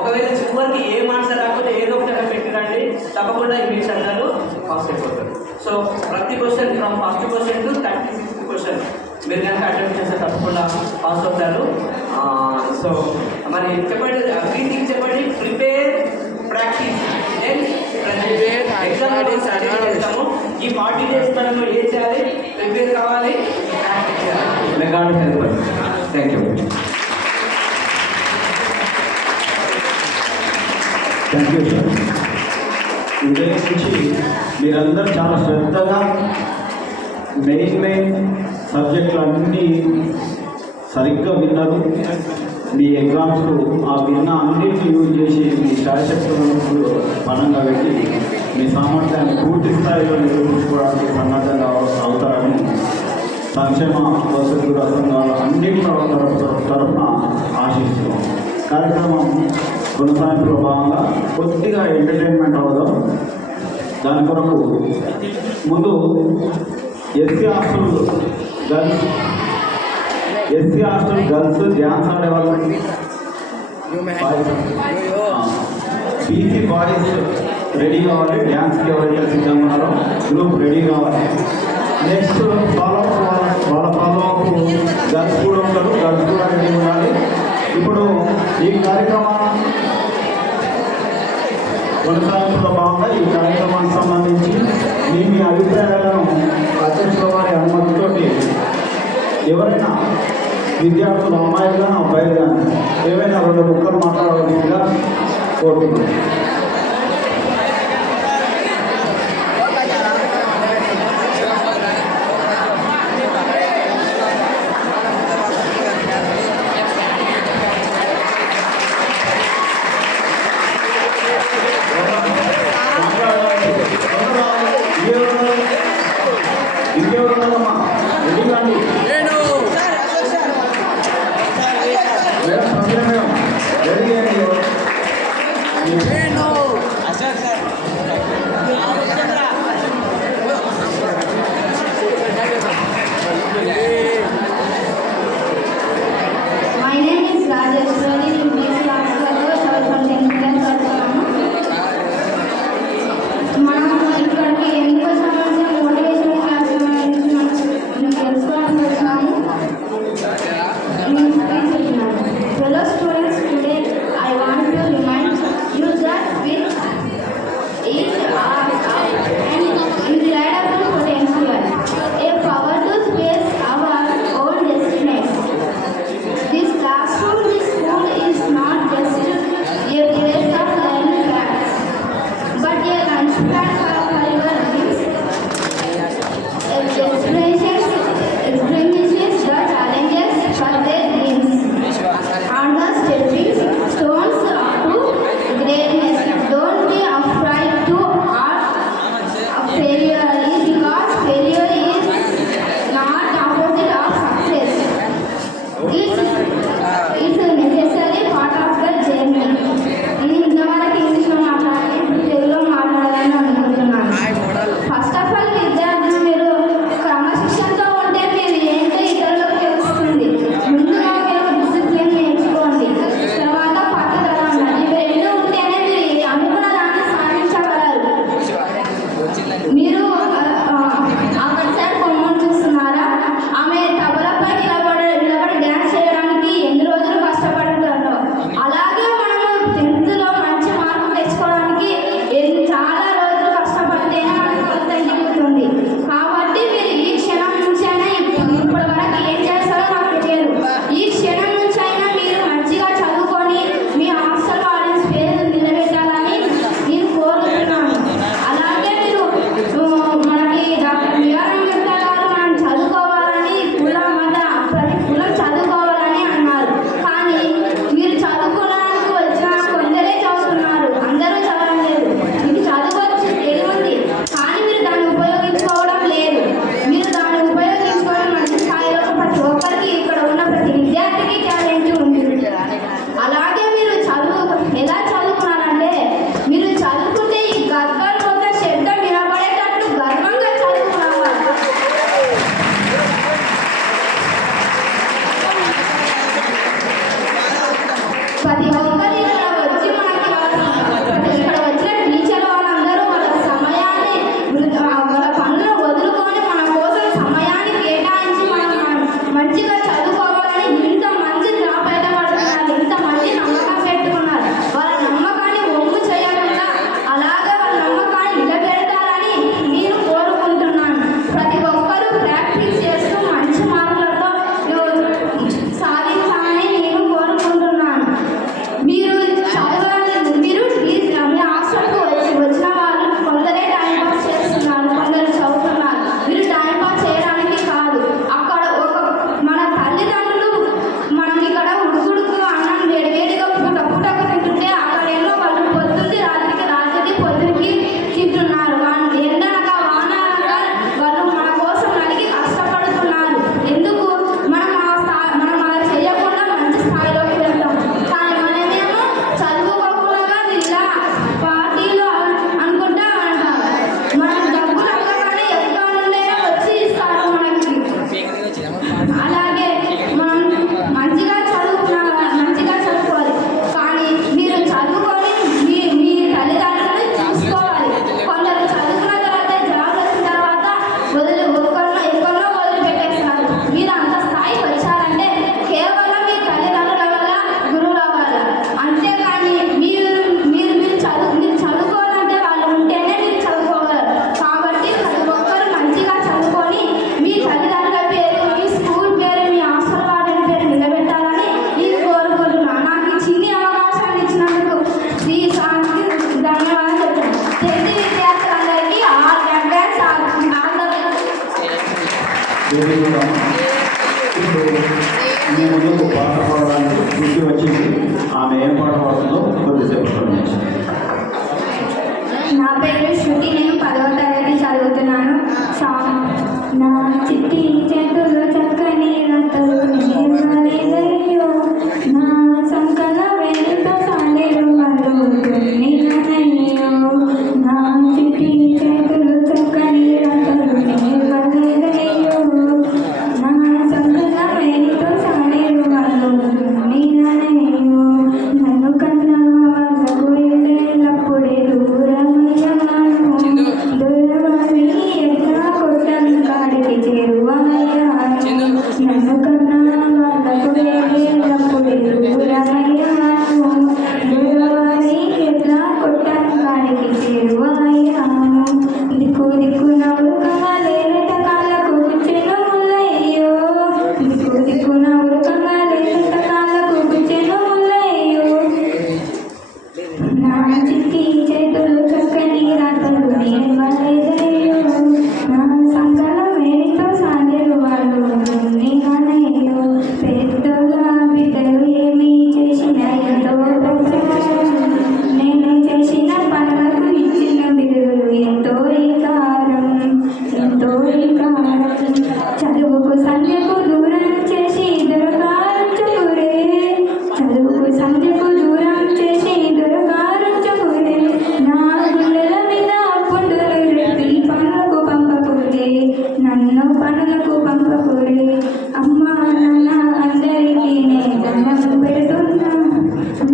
ఒకవేళ చివరికి ఏం ఆన్సర్ రాకపోతే ఏదో ఒకటి పెట్టిరండి, తప్పకుండా ఇంగ్లీష్ అందరూ పాస్ అయిపోతారు. సో ప్రతి question from first question to 36th question మీరు కనుక అటెంప్ట్ చేస్తే తప్పకుండా పాస్ అవుతారు. సో మరి చెప్పండి, రీడింగ్ చెప్పండి, ప్రిపేర్, ప్రాక్టీస్, ఎగ్జామ్ చేస్తాము. ఈ 40 days మనం ఏం చేయాలి? ప్రిపేర్ కావాలి, ప్రాక్టీస్ చేయాలి. Record help. Thank you. Thank you sir. ఉదయం నుంచి మీరందరూ చాలా శ్రద్ధగా మెయిన్ సబ్జెక్టులు అన్నీ సరిగ్గా విన్నారు. మీ ఎగ్జామ్స్ ఆ విన్న అన్నింటినీ యూజ్ చేసి మీ శాయశక్తులను పరంగా పెట్టి మీ సామర్థ్యాన్ని పూర్తి స్థాయిలో నిరూపించుకోవడానికి సన్నద్ధంగా అవుతారని సంక్షేమ వసతి సంఘాల అన్నింటి తరఫున ఆశిస్తున్నాం. కార్యక్రమం కొనసాగింపులో భాగంగా కొద్దిగా ఎంటర్టైన్మెంట్ అవుదాం. దాని కొరకు ముందు ఎస్సీ హాస్టల్ గర్ల్స్ డ్యాన్స్ ఆడే వాళ్ళకి, బీసీ బాయ్స్ రెడీ కావాలి. డ్యాన్స్కి ఎవరైతే సిద్ధంగా ఉన్నారో గ్రూప్ రెడీ కావాలి. నెక్స్ట్ వాళ్ళ ఫాలోఅప్ గర్ల్స్ కూడా ఉంటారు, గర్ల్స్ కూడా రెడీ ఉండాలి. ఇప్పుడు ఈ కార్యక్రమం కొనసాగింపులో భాగంగా ఈ కార్యక్రమానికి సంబంధించి మీ అభిప్రాయాలను అధ్యక్షుల వారి అనుమతితో ఎవరైనా విద్యార్థులు, అమ్మాయిలు కానీ అబ్బాయిలు కానీ ఏవైనా 2 ముక్కలు మాట్లాడవలసిందిగా కోరుతున్నాను. ఇంకెవరున్నారమ్మా? ఎందుకండి మేడం, సంజయ్ మేడం రెడీ అండి. My name is Rajeshwari. నేను బీసీ హాస్టల్లో చదువుకుంటున్నాను. మనం ఇక్కడికి ఎందుకు వచ్చామంటే మోటివేషన్ క్లాస్ గురించి మనం తెలుసుకోవడానికి వచ్చాము. నేను స్పీచ్ ఇస్తున్నాను. Fellow students, today I want to remind you that with each and in the light of potential, a power to face our own destinies. This classroom, this school is not just a place of learning facts, but a launchpad for your dreams. Experiences the challenges for their dreams, and the stepping stones to greatness. Don't be afraid to ask failure, because failure is not opposite of success. It's a necessary part of the journey. నేను ఇంతవరకు ఇంగ్లీష్లో మాట్లాడాలి, ఇప్పుడు తెలుగులో మాట్లాడాలని అనుకుంటున్నాను. First of all విద్యార్థులు మీరు క్రమశిక్షణతో ఉంటే మీరు ఏంటో ఇతరులకు తెలుస్తుంది. ముందుగా మీరు డిసిప్లిన్ నేర్చుకోండి, తర్వాత పట్టుదల ఉండాలి. ఇవి 2 ఉంటేనే మీరు అనుకున్న దాన్ని సాధించగలరు. మీరు అక్కడ సైడ్ కొమ్మని చూస్తున్నారా? ఆమె తబలపై నిలబడి డ్యాన్స్ చేయడానికి ఎన్ని రోజులు కష్టపడింది. వెరీ గుడ్ అమ్మ. ఇప్పుడు మీ ముందుకు పాట పాడడానికి శృతి వచ్చింది. ఆమె ఏం పాట పాడుతుందో కొద్దిసేపు చూడండి. నా పేరు శృతి, నేను 10వ తరగతి చదువుతున్నాను. నా చిట్టి చేతులు చక్కని రతలు నీవలేదయ్యో, నా సంకల వేలితో సాలేరు వాళ్ళు నీవనయ్యో, నా చిట్టి చేతులు చక్కని రతలు నీవలేదయ్యో, నా సంకల వేలితో సాలేరు వాళ్ళు నీవనయ్యో, నన్ను కన్నా వాళ్ళకు ఎల్లప్పుడే దూరమయ్యాను, దూరమని ఎట్లా కొట్టను కాడికి చేరువయ్యాను, నన్ను కన్నా వాళ్ళకు ఎల్లప్పుడే దూరమయ్యాను, దూరమని ఎట్లా కొట్టను కాడికి చేరువయ్యాను, దిక్కు దిక్కు నవ్వులుగా లేరట కాళ్ళకు గుచ్చెను ముల్లయ్యో, దిక్కు దిక్కు నవ్వులుగా లేరట కాళ్ళకు గుచ్చెను ముల్లయ్యో, నా చిట్టి చేతులు చక్కని రాతలు నీవలేదయ్యో, నా సంకల వేలితో సాగరు వాళ్ళు నీవనయ్యో, పెద్దగా బిడ్డలు ఏమి చేసిన ఎంతో ప్రచారం, నేను చేసిన పనులకు ఇచ్చిన బిరుదులు ఎంతో ఈకారం, ఎంతో ఈకారం, చదువుకు సంధ్యకు దూరం చేసి దొరకారుచుకురే, చదువుకు సంధ్యకు దూరం చేసి దొరకారుచుకురే, నా గుండెల మీద పుండులు రెప్పి పనులకు పంపకురే, నన్ను పనులకు పంపకురే, అమ్మా నాన్న అందరికీ నే దండం పెడుతున్నా,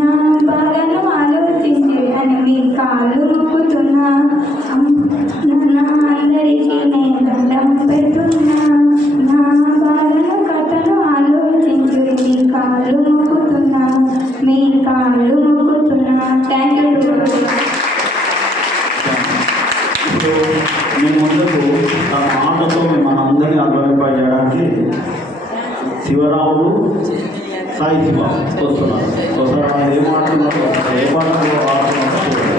నా బాధను ఆలోచించి అని మీ కాళ్ళు మొక్కుతున్నా, నాన్న అందరికీ నే దండం పెడుతున్నా, నా బాధను కథను ఆలోచించి మీ కాళ్ళు మొక్కుతున్నా, మీ కాళ్ళు మొక్కుతున్నా. Thank you. ఇప్పుడు మీ ముందుకు తన ఆటతో మనందరినీ అర్థమైపోయడానికి శివరాముడు సాయి శివ వస్తున్నారు. ఒకసారి వాళ్ళు ఏం ఆడుతున్నారు, ఏ పాటలో ఆడుతున్నారో చూడండి.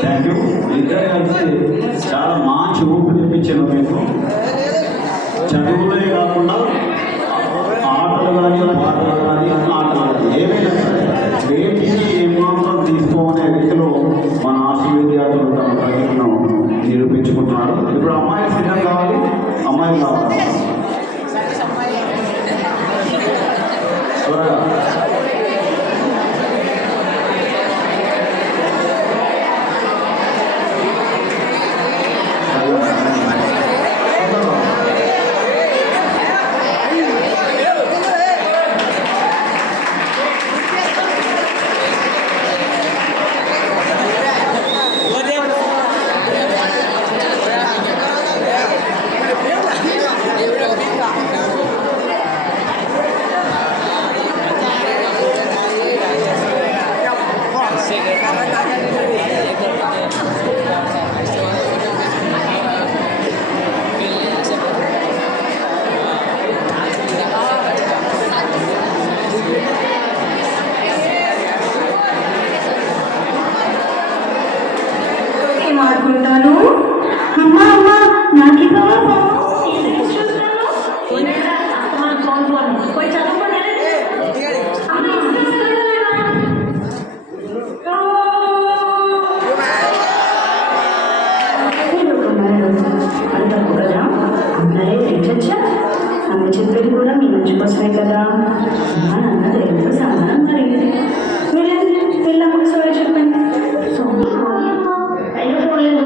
Thank you. ఇద్దరు కలిసి చాలా మంచి ఊపు తెప్పించాను మీకు. చదువులే కాకుండా ఆటలు కానీ పాటలు కానీ ఆటలు కానీ ఏమైనా వేటిని ఏమాత్రం తీసుకోమనే రీతిలో మన ఆర్ట్స్ విద్యార్థులు తమ ప్రతిభను నిరూపించుకుంటున్నారు. ఇప్పుడు అమ్మాయి సిద్ధం కావాలి, అమ్మాయి కావాలి త్వరగా. మాట్లాడుకుంటాను. అమ్మ అమ్మ నాకు అందరే తెచ్చొచ్చా ఆమె చెప్పేది కూడా మీ మంచి కోసమే కదా. నాన్న తెలుగు సమానం జరిగింది. వెళ్ళండి వెళ్ళాము. సారీ చెప్పండి. అయ్యో పోలేదు.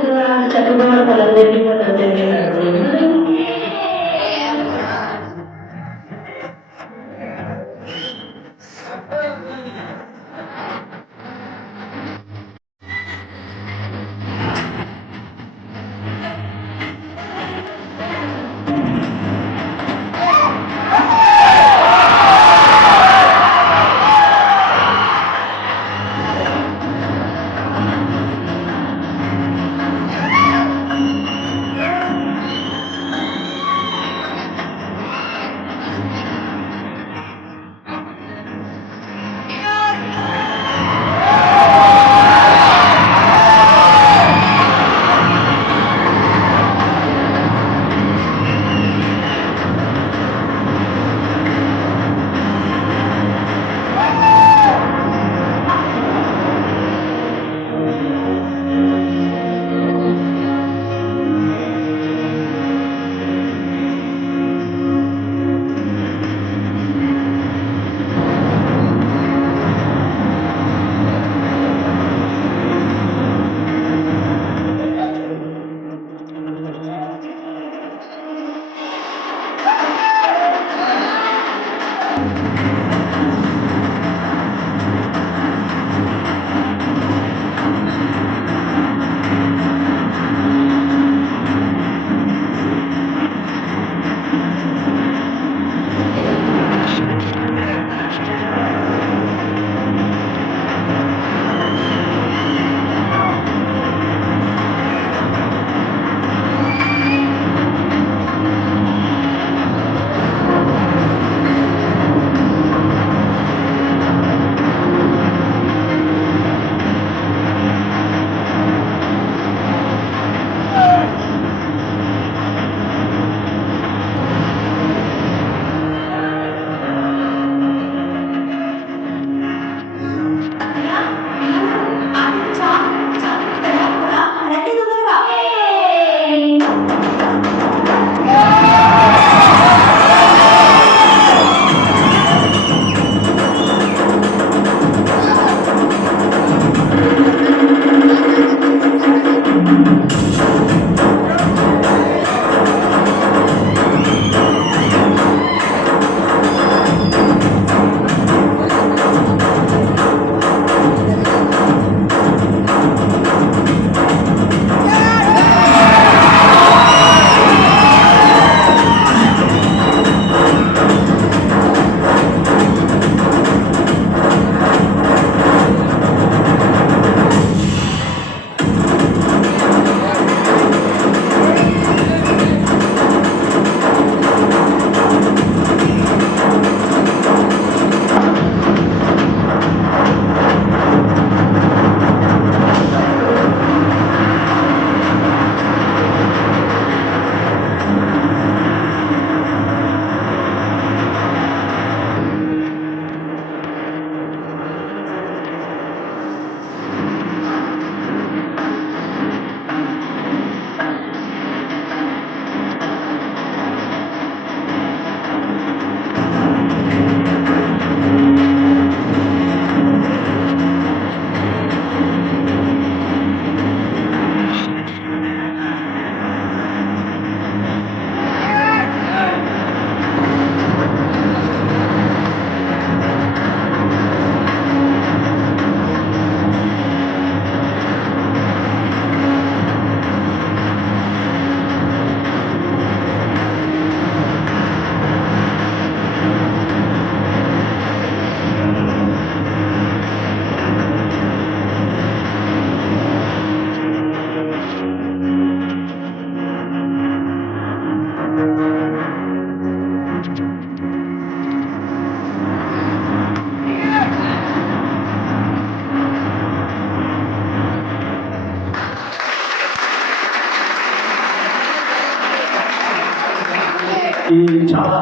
ఈ చాలా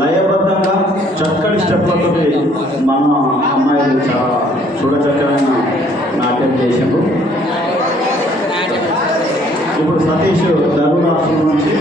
లయబద్ధంగా చక్కటి స్టెప్లతో మన అమ్మాయిలు చాలా చూడచక్కమైన నాట్యం చేసిండ్రు. ఇప్పుడు సతీష్ ధర్మ రాష్ట్రం నుంచి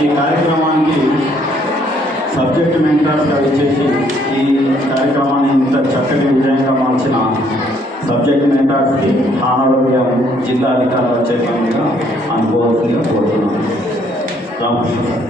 ఈ కార్యక్రమానికి సబ్జెక్ట్ మెంటర్స్గా ఇచ్చేసి ఈ కార్యక్రమాన్ని ఇంత చక్కటి విజయంగా మార్చిన సబ్జెక్ట్ మెంటర్స్కి ఆనవల్గా జిల్లా అధికారుల చైర్మన్గా అనుకోవాల్సిందిగా కోరుతున్నాను. రామకృష్ణ సార్.